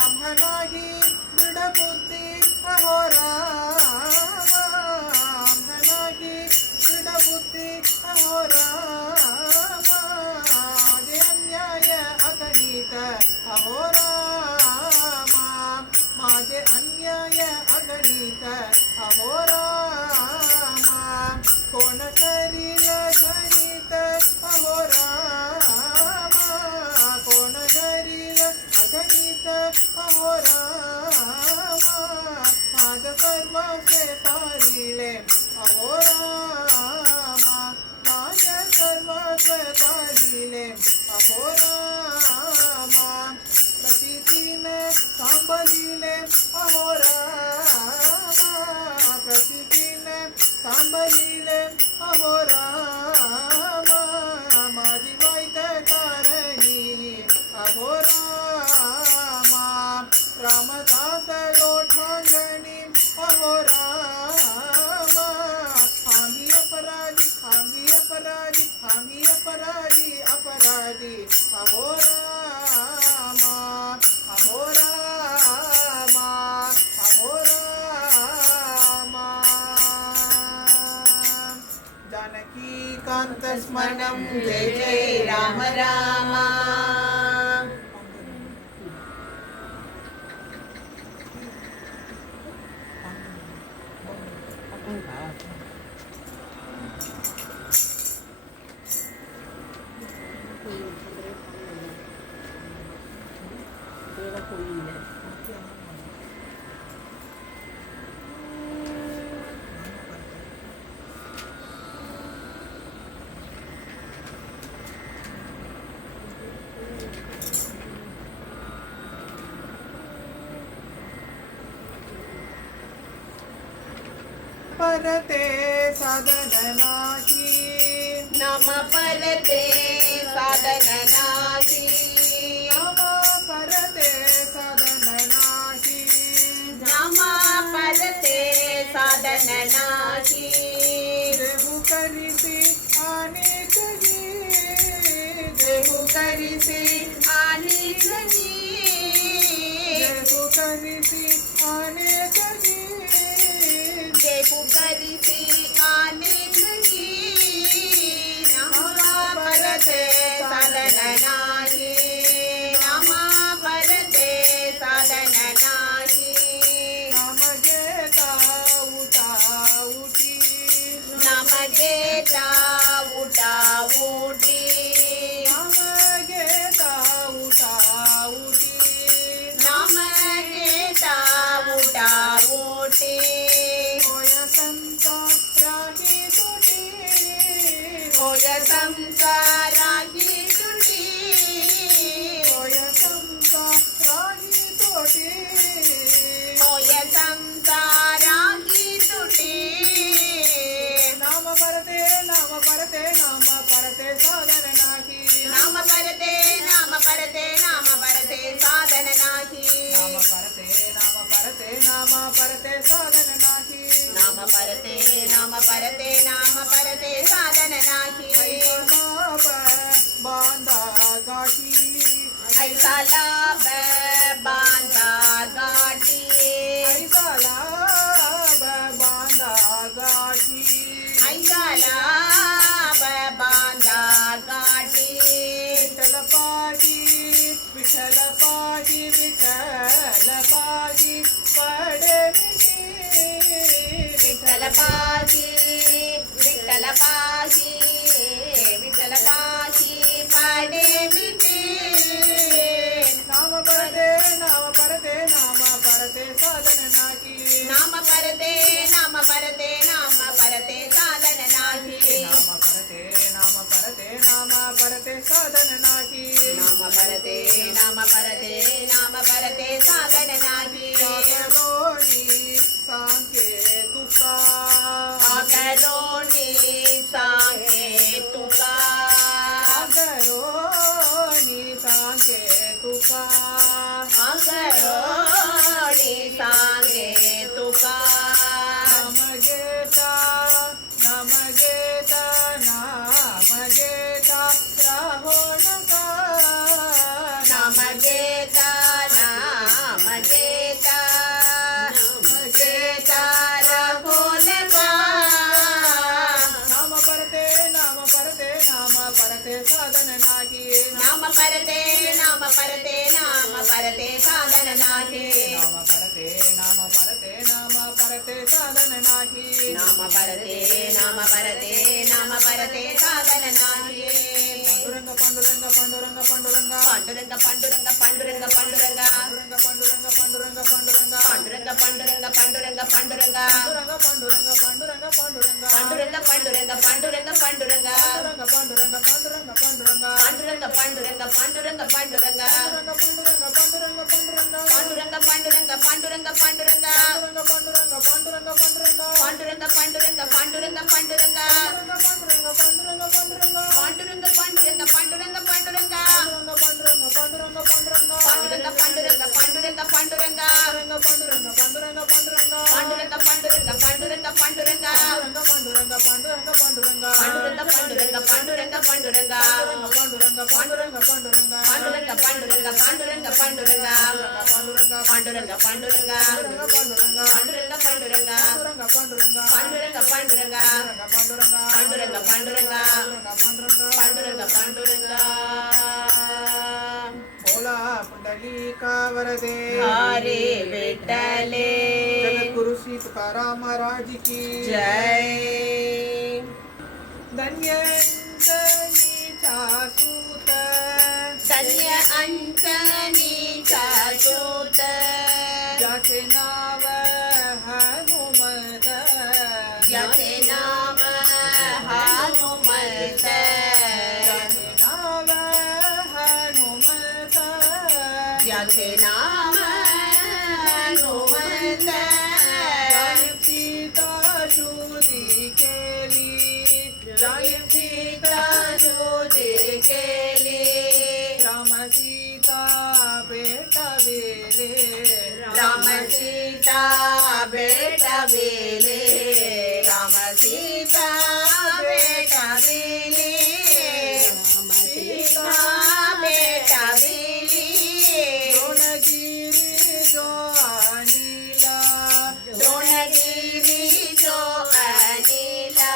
आम्हा नाही दृढ बुद्धी अहो रामा आम्हा नाही दृढ बुद्धी अहो रामा माझे अन्याय अगणित अहो रामा माझे अन्याय अगणित अहो रामा कोण करील गणित अहो रामा कोण करील अगणित अहो रामा माझ कर्माचे पारिले अहो रामा माझ सर्वाचे पारिले अहो रामा प्रतीतीने सांभलिले अहो रामा प्रतीतीने सांभलिले अहो रामा माझी वाईट कारणी अहो रामा रामदास लोठांगणी अहो रामा आम्ही अपराधी आम्ही अपराधी आम्ही अपराधी अपराधी अहो रामा अहो रामा अहो रामा जानकी कांत स्मरणं जय जय राम राम परते साधन नाही नम परते साधन नाही नम परते साधन नाही नम परते साधन नाही देहु करीसी आणि कही देहु करिसी आणि कही देहु करीसी आणि कही देहु करिसी आणि कही नम परते साधन नाही नम परते साधन नाही नाम घेता उठा उठी नम घेता उठा उठी नाम घेता उठा उठी संसाराची तुटी होय संसाराची तोटी होय संसाराची तुटी नाम परते साधन नाही नाम परते साधन नाही नाम परते साधन नाही नाम परते साधन नाही बांधा गाठी ऐसा लाभ बांधा गाठी ऐसा लाभ बांधा गाठी ऐसा लाभ बांधा गाठी विठ्ठल पाही पडे मिठी विठ्ठल पाशी पाडे मिठी नाम परते साधन नाही नाम परते साधन नाही नाम परते साधन नाही नाम परते साधन नाही करोनी सांगे तुका करोनी सांगे तुका करोनी सांगे तुका करोनी सांगे तुका नाम घेता राहो नका नाम घेता रहो नका नाम परते साधन नाही नाम परते साधन नाही नाम परते साधन नाही नाम परते साधन नाही पांडुरंग पांडुरंग पांडुरंग पांडुरंग पांडुरंग पांडुरंग पांडुरंग पांडुरंग बोला पुंडलिका वरदे हरे विठ्ठले जगद्गुरु श्री तुकाराम महाराज की जय धन्यंजनीचा सूत धन्य अंजनीचा सूत ज्याचे नाव हनुमत याचे नाम हनुमंत ज्याचे नाव हनुमत याचे नाम हनुमंत सीता शोधी केली सीता शोधे केली राम सीता भेटविले राम सीता भेटविले राम सीता भेटविले राम सीता भेटविली द्रोणगिरी जो अनिला द्रोणगिरी जो अनिला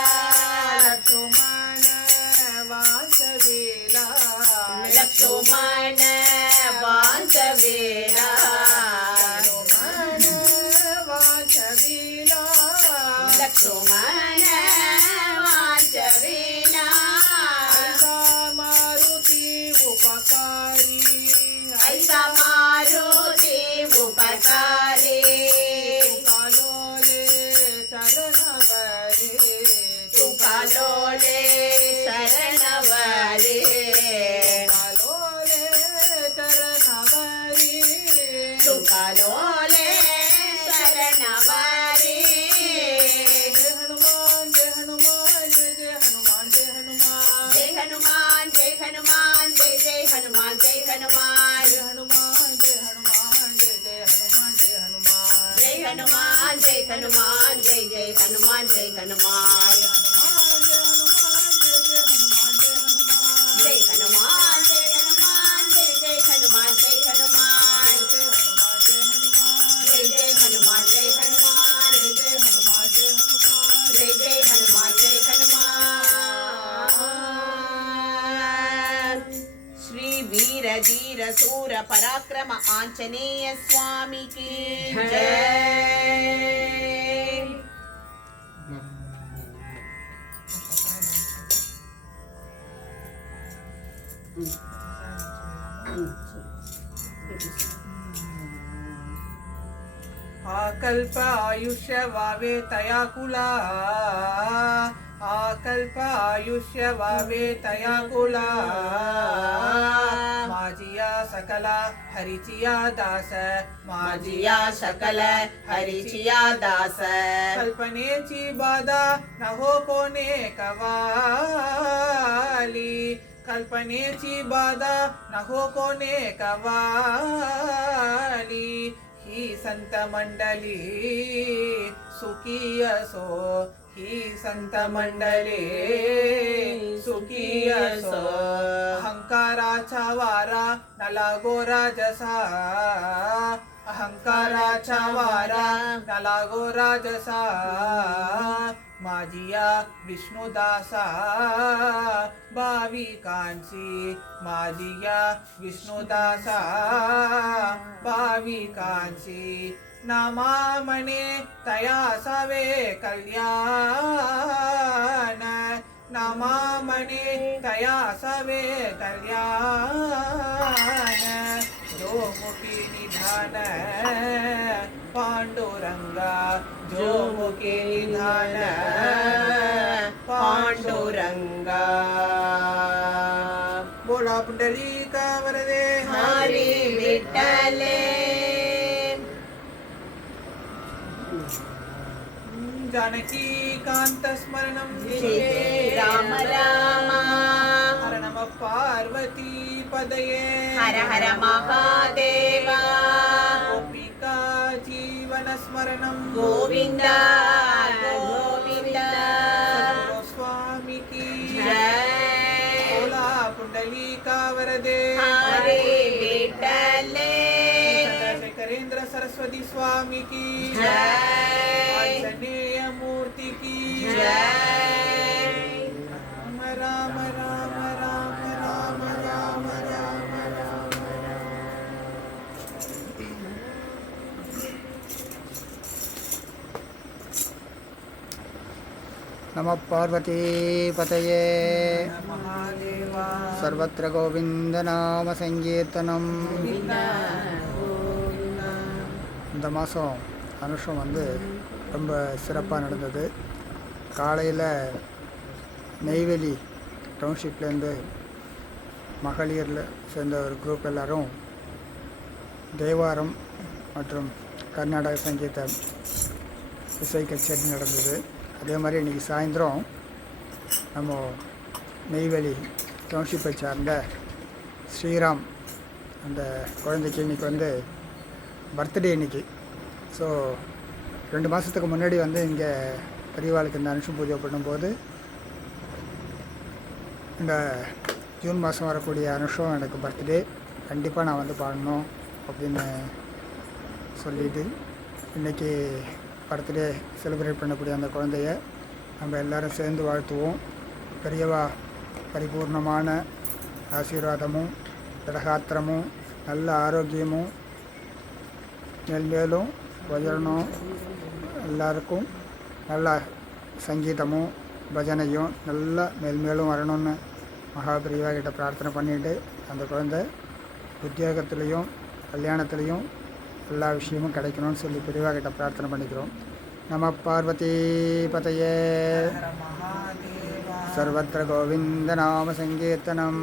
लक्ष्मण वासविला लक्ष्मण वाचवेला लक्ष्मण वासविला लक्ष्मण वाचवेला ऐसा मारुती उपकारी ऐसा मारुती उपकारी तुकालोले चरणवरे तुकालोले शरण हनुमान जय हनुमान जय जय हनुमान जय हनुमान जय हनुमान जय हनुमान जय जय हनुमान जय हनुमान जय जय हनुमान जय हनुमान जय जय हनुमान जय हनुमान श्री वीर धीर सूर पराक्रम आंजनेय स्वामी की जय। आकल्प आयुष्य वावे तया कुला आकल्प आयुष्य वावे तया कुला माजिया सकल हरिचिया दास माजिया सकल हरिचिया दास कल्पनेची बाधा न हो कोणे कवाली कल्पनेची बाधा न हो कोणे कवाली ही संत मंडली सुखी असो ही संत मंडली सुखी असो अहंकाराचा वारा न लागो राजसा अहंकाराचा वारा न लागो राजसा माजिया विष्णुदासा भाविकांची माजिया विष्णुदासा भाविकांची नामा मने तया सवे कल्याण नामा मने तया सवे कल्याण जो मुखी निधान पांडुरंगा जो मुखी निधान पांडुरंगा बोला पुंडलीका वरदे हरि विठ्ठले जानकी कांत स्मरणं जय राम राम हर नमः पार्वती पदये हर हर महादेवा गोपिका जीवन स्मरणं गोविंद गोविंद सद्गुरु स्वामी की जय बोला पुंडलीका वरदे हरि विठ्ठले चंद्रशेखरेंद्र सरस्वती स्वामी की जय आंजनेय मूर्ति की जय राम राम राम राम राम राम राम नमः पार्वती पतये महादेवा सर्वत्र गोविंद नाम संकीर्तனம் இந்த மாதம் அனுஷம் வந்து ரொம்ப சிறப்பாக நடந்தது. காலையில் நெய்வேலி டவுன்ஷிப்லேருந்து மகளிரில் சேர்ந்த ஒரு குரூப் எல்லோரும் தேவாரம் மற்றும் கர்நாடக சங்கீத இசை கச்சேரி நடந்தது. அதே மாதிரி இன்றைக்கி சாயந்தரம் நம்ம நெய்வேலி டவுன்ஷிப்பை சார்ந்த ஸ்ரீராம் அந்த குழந்தைக்கு இன்றைக்கி வந்து பர்த்டே இன்றைக்கி. ஸோ 2 மாதத்துக்கு முன்னாடி வந்து இங்கே பெரியவாளுக்கு இந்த அனுஷம் பூஜை பண்ணும்போது இந்த ஜூன் மாதம் வரக்கூடிய அனுஷம் எனக்கு பர்த்டே கண்டிப்பாக நான் வந்து பாடணும் அப்படின்னு சொல்லிட்டு இன்றைக்கி பர்த்டே செலிப்ரேட் பண்ணக்கூடிய அந்த குழந்தைய நம்ம எல்லோரும் சேர்ந்து வாழ்த்துவோம். பெரியவா பரிபூர்ணமான ஆசீர்வாதமும் திடகாத்திரமும் நல்ல ஆரோக்கியமும் மேல்மேலும் வளரணும். எல்லாருக்கும் நல்ல சங்கீதமும் பஜனையும் நல்லா மேல்மேலும் வரணும்னு மகாபிரிவா கிட்ட பிரார்த்தனை பண்ணிட்டு அந்த குழந்தை உத்தியோகத்துலேயும் கல்யாணத்துலேயும் எல்லா விஷயமும் கிடைக்கணும்னு சொல்லி பிரிவா கிட்ட பிரார்த்தனை பண்ணிக்கிறோம். நம பார்வதி பதயே சர்வத்திர கோவிந்த நாம சங்கீர்த்தனம்.